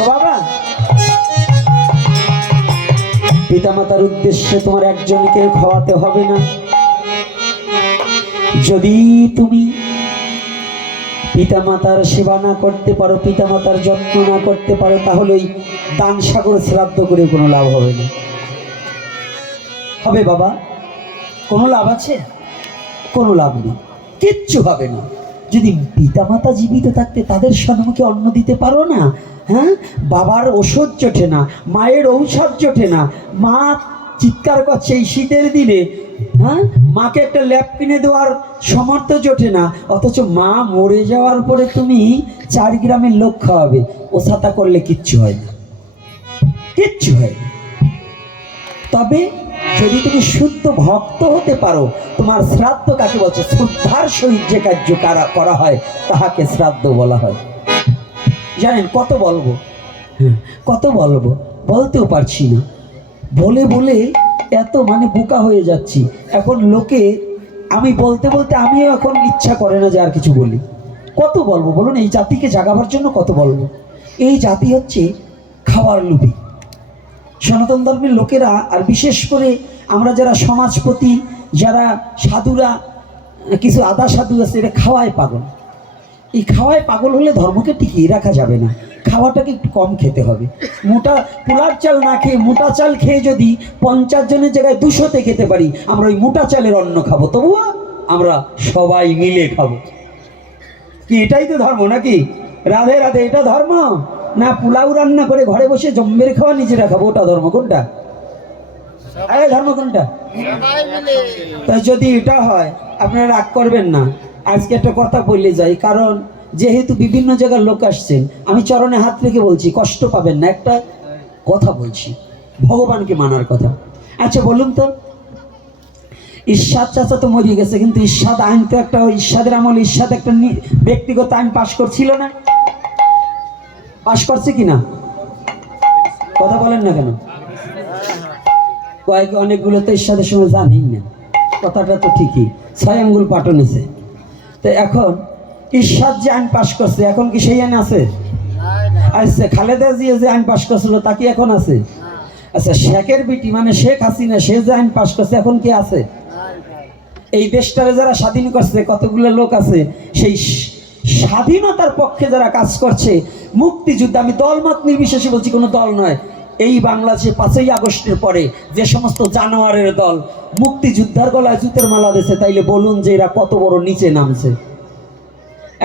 ও বাবা, পিতামাতার উদ্দেশ্যে তোমার একজনকে খাওয়াতে হবে না। যদি তুমি পিতামাতার সেবা না করতে পারো, পিতামাতার যত্ন না করতে পারো, তাহলে ওই দান সাগর শ্রাদ্ধ করে কোনো লাভ হবে না। হবে বাবা? কোনো লাভ আছে? কোনো লাভ নেই, কিচ্ছু হবে না। যদি পিতামাতা জীবিত থাকতে তাদের সম্মুখে অন্ন দিতে পারো না, হ্যাঁ, বাবার ওষুধ জোটে না, মায়ের ঔষধ জোটে না, মা চিৎকার করছে এই শীতের দিনে, হ্যাঁ, মাকে একটা ল্যাপ কিনে দেওয়ার সমর্থ জোটে না, অথচ মা মরে যাওয়ার পরে তুমি 4 গ্রামের লোক খাওয়াবে, ও ছাতা করলে কিচ্ছু হয় না, কিচ্ছু হয় না। তবে যদি তুমি শুদ্ধ ভক্ত হতে পারো, তোমার শ্রাদ্ধ কাকে বলছে? শ্রদ্ধার সহিত যে কার্য করা হয় তাহাকে শ্রাদ্ধ বলা হয়। জানেন কত বলবো, কত বলবো, বলতেও পারছি না, বলে বলে এত মানে বোকা হয়ে যাচ্ছি এখন। লোকে আমি বলতে বলতে আমিও এখন ইচ্ছা করে না যে আর কিছু বলি। কত বলবো বলুন? এই জাতিকে জাগাবার জন্য কত বলবো? এই জাতি হচ্ছে খাওয়ার লোভী। সনাতন ধর্মের লোকেরা, আর বিশেষ করে আমরা যারা সমাজপতি, যারা সাধুরা, কিছু আদা সাধু আছে, এটা খাওয়ায় পাগল। এই খাওয়ায় পাগল হলে ধর্মকে টিকিয়ে রাখা যাবে না, খাওয়াটাকে একটু কম খেতে হবে। মোটা পোলার চাল না খেয়ে মোটা চাল খেয়ে যদি 50 জনের জায়গায় 200-তে খেতে পারি, আমরা ওই মোটা চালের অন্ন খাবো, তবুও আমরা সবাই মিলে খাবো। কি এটাই তো ধর্ম নাকি? রাধে রাধে, এটা ধর্ম না? পোলাও রান্না করে ঘরে বসে জম্বের খাওয়া নিজেরা খাবো, ওটা ধর্ম? কোনটা আরে ধর্ম কোনটা? তাই যদি এটা হয় আপনারা রাগ করবেন না, আজকে একটা কথা বললে যাই, কারণ যেহেতু বিভিন্ন জায়গার লোক আসছেন, আমি চরণে হাত রেখে বলছি, কষ্ট পাবেন না, একটা কথা বলছি, ভগবানকে মানার কথা। আচ্ছা বলুন তো, ঈর্ষাদ চাচা তো মরিয়ে গেছে, কিন্তু ঈর্ষাদ আইন তো একটা, ঈর্ষাদের আমল ঈর্ষাদ একটা ব্যক্তিগত আইন পাশ করছিল না? পাশ করছে কিনা? কথা বলেন না কেন? অনেকগুলো তো ঈর্ষাদের সময় জানি না, কথাটা তো ঠিকই, 6 আঙ্গুল পাটনেছে। তো এখন ঈর্ষাদ যে আইন পাশ করছে, এখন কি সেই আইন আছে? আচ্ছা, খালেদা জিয়া যে আইন পাশ করছিল তা কি এখন আছে? আচ্ছা, শেখের বিটি মানে শেখ হাসিনা, সে যে আইন পাশ করছে, এখন কি আছে? এই দেশটারে যারা স্বাধীন করছে, কতগুলো লোক আছে সেই স্বাধীনতার পক্ষে যারা কাজ করছে, মুক্তিযুদ্ধ, আমি দলমত নির্বিশেষে বলছি, কোনো দল নয়, এই বাংলাদেশে 5ই আগস্টের পরে যে সমস্ত জানোয়ারের দল মুক্তিযোদ্ধার গলায় জুতের মালা দিয়েছে, তাইলে বলুন যে এরা কত বড় নিচে নামছে।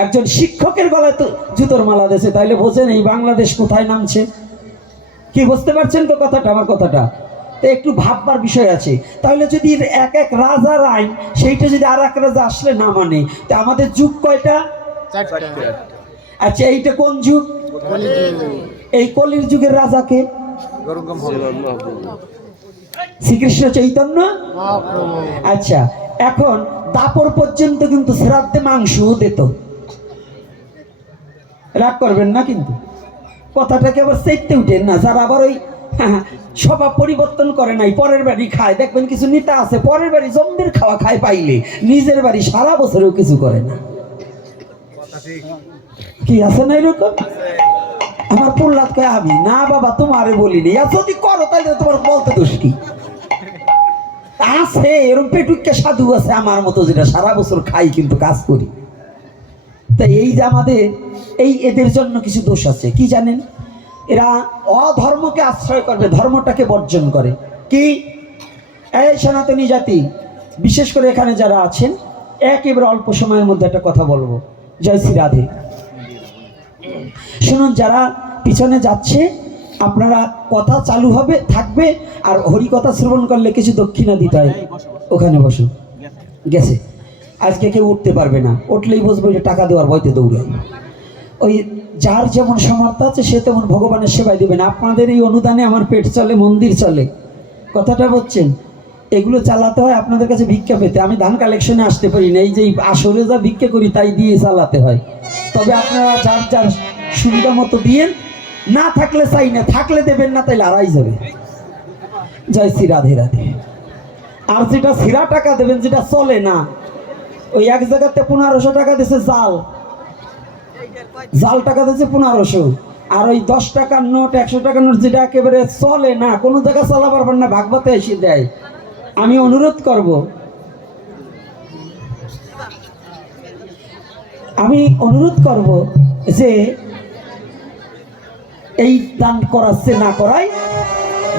একজন শিক্ষকের গলায় তো জুতোর মালা দিয়েছে, তাইলে বোঝেন এই বাংলাদেশ কোথায় নামছে। কি বুঝতে পারছেন তো কথাটা, আমার কথাটা? তো একটু ভাববার বিষয় আছে। তাহলে যদি এক এক রাজার আইন, সেইটা যদি আর এক রাজা আসলে না মানে, তো আমাদের যুগ কয়টা? আচ্ছা, এইটা কোন যুগ? এই কলির যুগের রাজাকে শ্রীকৃষ্ণ চৈতন্য। আচ্ছা, এখন দাপর পর্যন্ত কিন্তু শ্রাদ্ধে মাংসও দিত। রাগ করবেন না কিন্তু, কথাটাকে আবার চেতে উঠেন না। যারা আবার ওই স্বভাব পরিবর্তন করে নাই, পরের বাড়ি খায়, দেখবেন কিছু নেতা আছে পরের বাড়ি জম্বির খাওয়া খায় পাইলে, নিজের বাড়ি সারা বছরেও কিছু করে না। কি আছে না এরকম? আমার প্রহ্লাদ কয় আমি না বাবা তোমারে বলিনি, আর যদি করো তাহলে তোমার বলতে দোষ কি আছে? এরকম পেটুককে সাধু আছে আমার মতো, যেটা সারা বছর খাই কিন্তু কাজ করি। তাই এই যে আমাদের এদের জন্য কিছু দোষ আছে, কি জানেন? এরা অধর্মকে আশ্রয় করবে, ধর্মটাকে বর্জন করে। কি এই সনাতনী জাতি, বিশেষ করে এখানে যারা আছেন, একেবারে অল্প সময়ের মধ্যে একটা কথা বলবো। জয় শ্রী রাধে। শুনুন, যারা পিছনে যাচ্ছে আপনারা কথা চালু হবে থাকবে, আর হরি কথা শ্রবণ করলে কিছু দক্ষিণা দিতে হয়। ওখানে বসুন। গেছে আজকে কেউ উঠতে পারবে না, উঠলেই বসবো যে টাকা দেওয়ার ভয়তে দৌড়ায়। ওই যার যেমন সামর্থ্য আছে সে তেমন ভগবানের সেবায় দেবেন। আপনাদের এই অনুদানে আমার পেট চলে, মন্দির চলে, কথাটা বলছেন। এগুলো চালাতে হয় আপনাদের কাছে ভিক্ষা পেতে। আমি ধান কালেকশনে আসতে পারি না, এই যে আসরে যা ভিক্ষা করি তাই দিয়ে চালাতে হয়। তবে আপনারা যার যার সুবিধা মতো দিয়েন, না থাকলে চাই না, থাকলে দেবেন না, তাইলে আড়াই যাবে। জয় শ্রী রাধে রাধে। আর যেটা সিরা টাকা দেবেন, যেটা চলে না, ওই এক জায়গাতে 1500 টাকা দিয়েছে জাল, জাল টাকা দিয়েছে 1500, আর ওই 10 টাকার নোট 100 টাকার নোট যেটা একেবারে চলে না, কোনো জায়গা চালা পারবেন না, ভাগবতে এসে দেয়। আমি অনুরোধ করব যে এই দান করাচ্ছে না করাই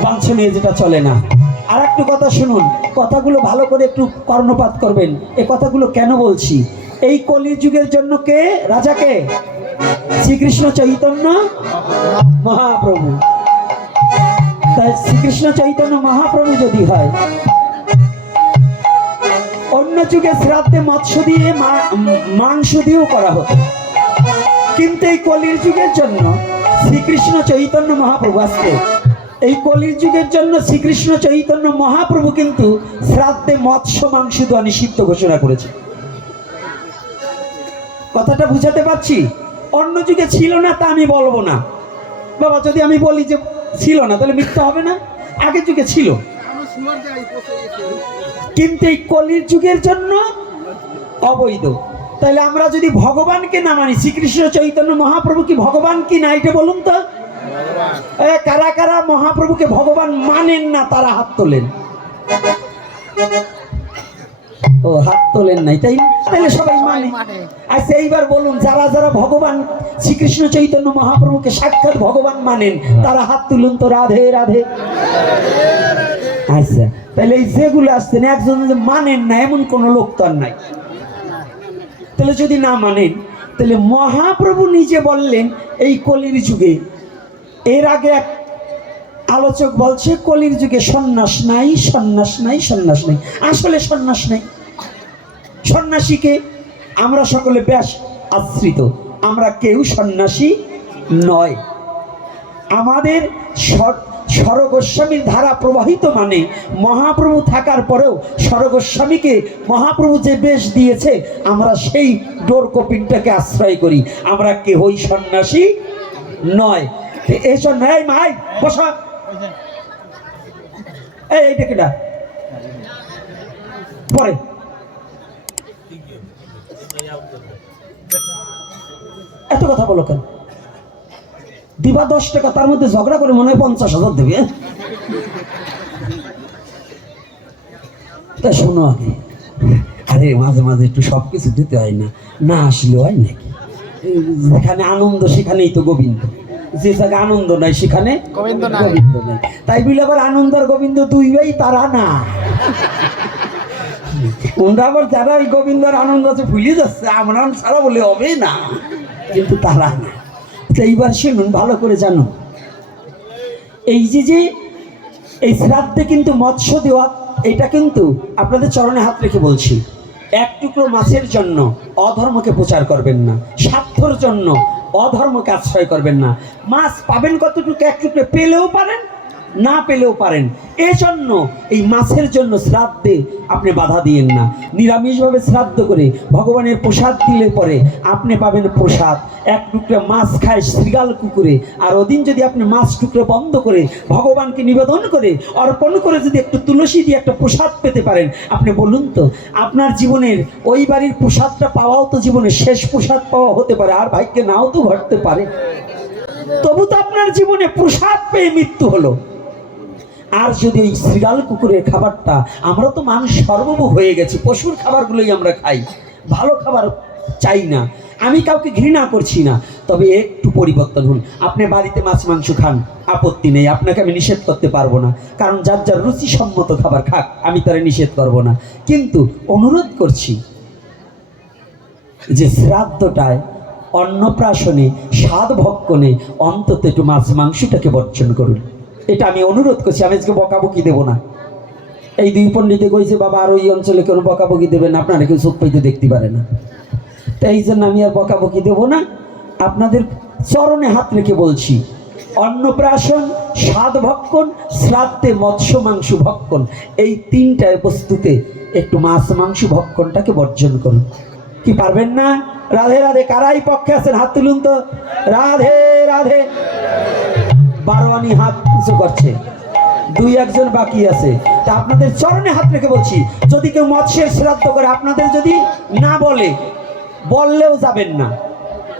বাঞ্ছনীয়, যেটা চলে না। আর একটু কথা শুনুন, কথাগুলো ভালো করে একটু কর্ণপাত করবেন। এই কথাগুলো কেন বলছি? এই কলিযুগের জন্য কে রাজাকে? শ্রীকৃষ্ণ চৈতন্য মহাপ্রভু। তাই শ্রীকৃষ্ণ চৈতন্য মহাপ্রভু যদি হয়, অন্য যুগে শ্রাদ্ধে মৎস্য দিয়ে মাংস দিয়েও করা হতো, কিন্তু এই কলির যুগের জন্য শ্রীকৃষ্ণ চৈতন্য মহাপ্রভু আসছে। এই কলির যুগের জন্য শ্রীকৃষ্ণ চৈতন্য মহাপ্রভু কিন্তু শ্রাদ্ধে মৎস্য মাংস দেওয়া নিষিদ্ধ ঘোষণা করেছে। কথাটা বুঝাতে পারছি? অন্য যুগে ছিল না তা আমি বলবো না বাবা, যদি আমি বলি যে ছিল না তাহলে মিথ্যা হবে না। আগের যুগে ছিল, কিন্তু এই কলির যুগের জন্য অবৈধ। তাহলে আমরা যদি ভগবানকে না মানি, শ্রীকৃষ্ণ চৈতন্য মহাপ্রভু কি ভগবান কি না, এটা বলুন তো। কারা কারা মহাপ্রভুকে ভগবান মানেন না তারা হাত তোলেন। ও হাত তোলেন নাই, তাই তাহলে সবাই মানে। আচ্ছা এইবার বলুন, যারা যারা ভগবান শ্রীকৃষ্ণ চৈতন্য মহাপ্রভুকে সাক্ষাৎ ভগবান মানেন তারা হাত তুলুন তো। রাধে রাধে। আচ্ছা, তাহলে এই যেগুলো আসছেন একজন মানেন না এমন কোন লোক তো আর নাই। তাহলে যদি না মানেন, তাহলে মহাপ্রভু নিজে বললেন এই কলির যুগে, এর আগে এক আলোচক বলছে কলির যুগে সন্ন্যাস নাই, সন্ন্যাস নাই, সন্ন্যাস নাই। আসলে সন্ন্যাস নাই। সন্ন্যাসীকে আমরা সকলে ব্যাস আশ্রিত, আমরা কেউ সন্ন্যাসী নয়। আমাদের সরগোস্বামীর ধারা প্রবাহিত, মানে মহাপ্রভু থাকার পরেও সরগোস্বামীকে মহাপ্রভু যে বেশ দিয়েছে আমরা সেই ডোর কপিনটাকে আশ্রয় করি। আমরা কেহই সন্ন্যাসী নয়। এই জন্য এই মাই বসা, এইটা কেটা পরে এত কথা বলো কেন? দিবা 10 টাকা, তার মধ্যে ঝগড়া করে মনে হয় 50,000 দেবে। তা শোনো আগে, আরে মাঝে মাঝে একটু সবকিছু দিতে হয় না, না আসলে হয় নাকি? যেখানে আনন্দ সেখানেই তো গোবিন্দ, যে জায়গায় আনন্দ নাই সেখানে গোবিন্দ নাই। তাই বলে আবার আনন্দ আর গোবিন্দ দুই ভাই তারা না। ওরা আবার যারা এই গোবিন্দ আর আনন্দ আছে ভুলে যাচ্ছে, আমরা ছাড়া বলে হবে না, কিন্তু তারা না। এইবার শুনুন, ভালো করে জানুন, এই যে এই শ্রাদ্ধে কিন্তু মৎস্য দেওয়া, এটা কিন্তু আপনাদের চরণে হাত রেখে বলছি, এক টুকরো মাছের জন্য অধর্মকে প্রচার করবেন না, স্বার্থর জন্য অধর্মকে আশ্রয় করবেন না। মাছ পাবেন কতটুকু, এক টুকরো পেলেও পারেন, না পেলেও পারেন। এজন্য এই মাছের জন্য শ্রাদ্ধে আপনি বাধা দিয়েন না। নিরামিষভাবে শ্রাদ্ধ করে ভগবানের প্রসাদ দিলে পরে আপনি পাবেন প্রসাদ। এক টুকরা মাছ খায় শৃগাল কুকুরে, আর ওদিন যদি আপনি মাছ টুকরো বন্ধ করে ভগবানকে নিবেদন করে অর্পণ করে যদি একটু তুলসী দিয়ে একটা প্রসাদ পেতে পারেন, আপনি বলুন তো আপনার জীবনের ওই বাড়ির প্রসাদটা পাওয়াও তো জীবনের শেষ প্রসাদ পাওয়া হতে পারে, আর ভাগ্যে নাও তো ঘটতে পারে। তবু তো আপনার জীবনে প্রসাদ পেয়ে মৃত্যু হলো। আর যদি ওই শৃগাল কুকুরের খাবারটা, আমরা তো মানুষ সর্বভোগ হয়ে গেছি, পশুর খাবারগুলোই আমরা খাই, ভালো খাবার চাই না। আমি কাউকে ঘৃণা করছি না, তবে একটু পরিবর্তন হন। আপনি বাড়িতে মাছ মাংস খান, আপত্তি নেই, আপনাকে আমি নিষেধ করতে পারবো না, কারণ যার যার রুচিসম্মত খাবার খাক, আমি তারা নিষেধ করবো না। কিন্তু অনুরোধ করছি যে শ্রাদ্ধটায়, অন্নপ্রাশনে, স্বাদ ভক্ষণে অন্তত একটু মাছ মাংসটাকে বর্জন করুন। এটা আমি অনুরোধ করছি, আমি আজকে বকাবকি দেবো না। এই দুই পণ্ডিতে কইছে বাবা আর ওই অঞ্চলে কেউ বকাবকি দেবেন, আপনারা কেউ চোখ পাইতে দেখতে পারে না, তাই এই জন্য আমি আর বকাবকি দেবো না। আপনাদের চরণে হাত রেখে বলছি, অন্নপ্রাশন, স্বাদ ভক্ষণ, শ্রাদ্ধে মৎস্য মাংস ভক্ষণ, এই তিনটায় বস্তুতে একটু মাছ মাংস ভক্ষণটাকে বর্জন করুন। কি পারবেন না? রাধে রাধে। কারাই পক্ষে আছেন হাত তুলুন তো। রাধে রাধে। বারোয়ানি হাত উঁচু করছে, দুই একজন বাকি আছে। তা আপনাদের চরণে হাত রেখে বলছি, যদি কেউ মৎস্যের শ্রাদ্ধ করে, আপনাদের যদি না বলে, বললেও যাবেন না,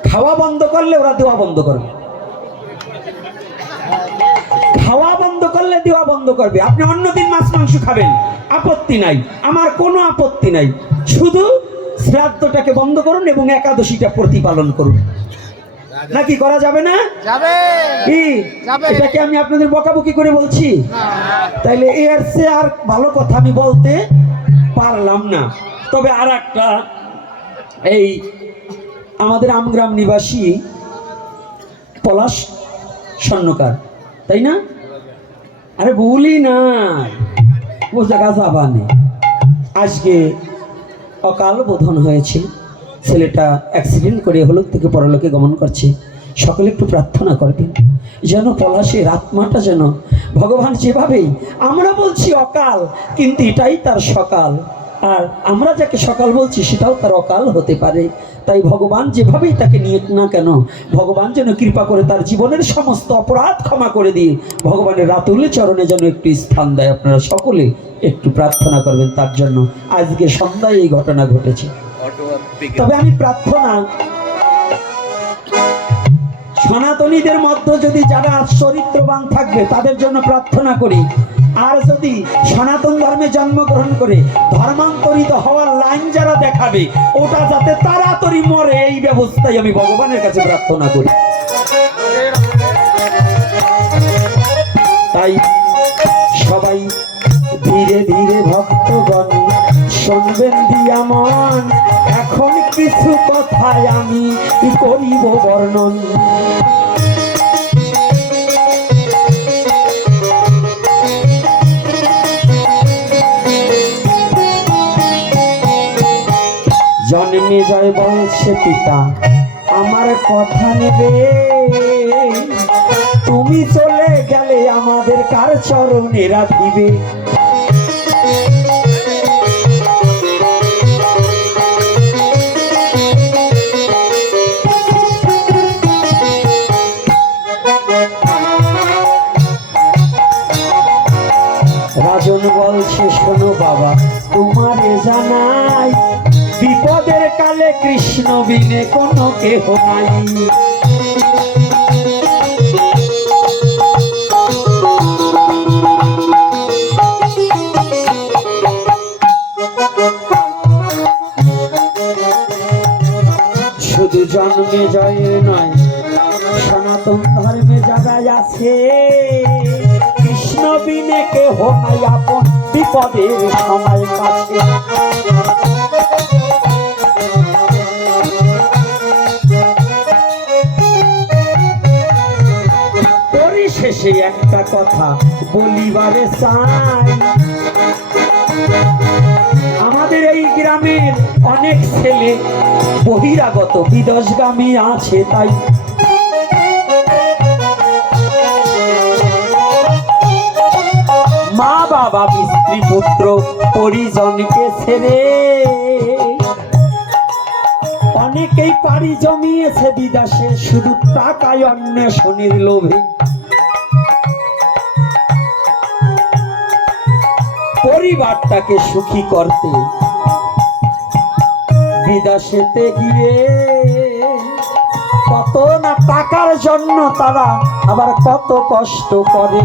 খাওয়া বন্ধ করলে ওরা দেওয়া বন্ধ করবে, খাওয়া বন্ধ করলে দেওয়া বন্ধ করবে। আপনি অন্যদিন মাছ মাংস খাবেন, আপত্তি নাই, আমার কোনো আপত্তি নাই, শুধু শ্রাদ্ধটাকে বন্ধ করুন এবং একাদশীটা প্রতিপালন করুন। নাকি করা যাবে না? যাবে। কি যাবে। এটাকে আমি আপনাদের বকাবকি করে বলছি? তাইলে এর চেয়ে আর ভালো কথা আমি বলতে পারলাম না। তবে আর একটা, এই আমাদের আমগ্রাম নিবাসী পলাশ স্বর্ণকার, তাই না? আরে বলি না, ও জায়গা যাবানে। আজকে অকাল বোধন হয়েছে, ছেলেটা অ্যাক্সিডেন্ট করে হলুদ থেকে পরলোকে গমন করছে। সকলে একটু প্রার্থনা করবেন যেন পলাশের আত্মাটা যেন ভগবান, যেভাবেই আমরা বলছি অকাল, কিন্তু এটাই তার সকাল, আর আমরা যাকে সকাল বলছি সেটাও তার অকাল হতে পারে। তাই ভগবান যেভাবেই তাকে নিয়ে না কেন, ভগবান যেন কৃপা করে তার জীবনের সমস্ত অপরাধ ক্ষমা করে দিয়ে ভগবানের রাতুল চরণে যেন একটু স্থান দেয়। আপনারা সকলে একটু প্রার্থনা করবেন তার জন্য। আজকে সন্ধ্যায় এই ঘটনা ঘটেছে। তবে আমি প্রার্থনা, সনাতনীদের মধ্যে যদি যারা চরিত্রবান থাকবে তাদের জন্য প্রার্থনা করি, আর যদি সনাতন ধর্মে জন্মগ্রহণ করে ধর্মান্তরিত হওয়ার লাইন যারা দেখাবে, ওটা যাতে তাড়াতাড়ি মরে, এই ব্যবস্থায় আমি ভগবানের কাছে প্রার্থনা করি। তাই সবাই ধীরে ধীরে ভক্তগণ শুনবেন দিয়া মন, এখন কিছু কথায় আমি করিব বর্ণন। জন্মে জয় বলছে পিতা আমার কথা নেবে, তুমি চলে গেলে আমাদের কার চরণে রাখিবে। রাজন বলছে শোনো বাবা তোমারে জানাই, বিপদের কালে কৃষ্ণ বিনে কোনো কেহ নাই। শুধু জন্মে জয়ের নয়, সনাতন ধর্মে যারা আছে, কৃষ্ণ বিনে কেহ নাই আপন বিপদের সময় কাছে। পরিশেষে একটা কথা বলিবারে চাই, আমাদের এই গ্রামের অনেক ছেলে বহিরাগত বিদেশগামী আছে, তাই বাবা স্ত্রী পুত্র পরিজনকে ছেড়ে অনেকেই পাড়ি জমিয়েছে বিদেশে শুধু টাকায় অন্বেষণের লোভে। পরিবারটাকে সুখী করতে বিদেশেতে গিয়ে কত না টাকার জন্য তারা আবার কত কষ্ট করে।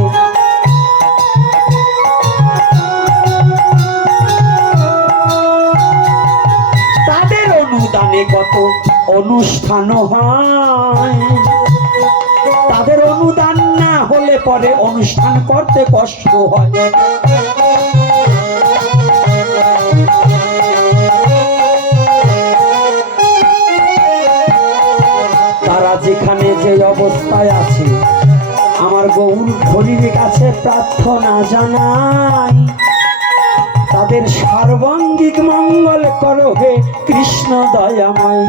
তাদের অনুদানে কত অনুষ্ঠান হয়, তাদের অনুদান না হলে পরে অনুষ্ঠান করতে কষ্ট হয়। তারা যেখানে যে অবস্থায় আছে আমার গৌর হরির কাছে প্রার্থনা জানাই, তাদের সার্বাঙ্গিক মঙ্গল করো হে কৃষ্ণ দয়াময়।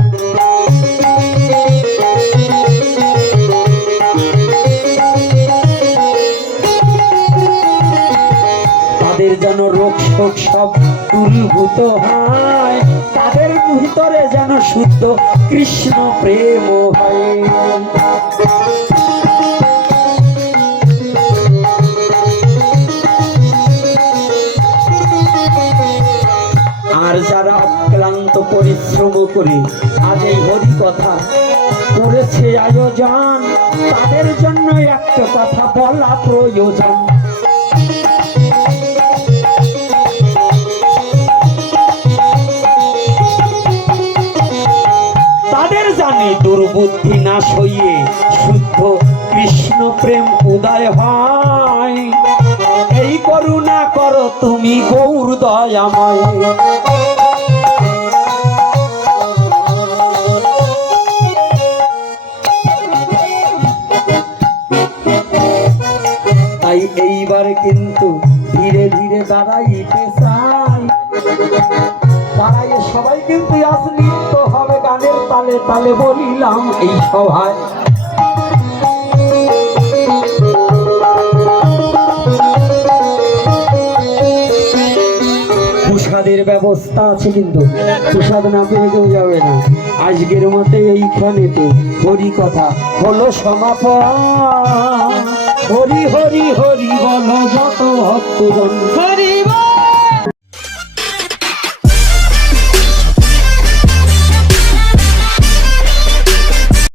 তাদের যেন রোগ শোক সব দূরীভূত হয়, তাদের ভিতরে যেন শুদ্ধ কৃষ্ণ প্রেম হয়। আর যারা অক্লান্ত পরিশ্রম করে আজ এই হরি কথা করেছে আয়োজন, তাদের জন্য একটা কথা বলা প্রয়োজন। তাদের জানে দুর্বুদ্ধি নাশ হইয়ে শুদ্ধ কৃষ্ণ প্রেম উদয় হয়। এই করুণা করো তুমি গৌর দয়াময়। তাই এইবার কিন্তু ধীরে ধীরে দাঁড়াইতে চাই, দাঁড়াইয়ে সবাই কিন্তু আজ নৃত্য হবে গানের তালে তালে বলিলাম এই সভায়। প্রসাদের ব্যবস্থা আছে কিন্তু প্রসাদ না পেয়ে কেউ যাবে না। আজকের মতে এইখানেতে হরি কথা হলো সমাপন। হরি হরি হরি বল যত ভক্তজন, হরি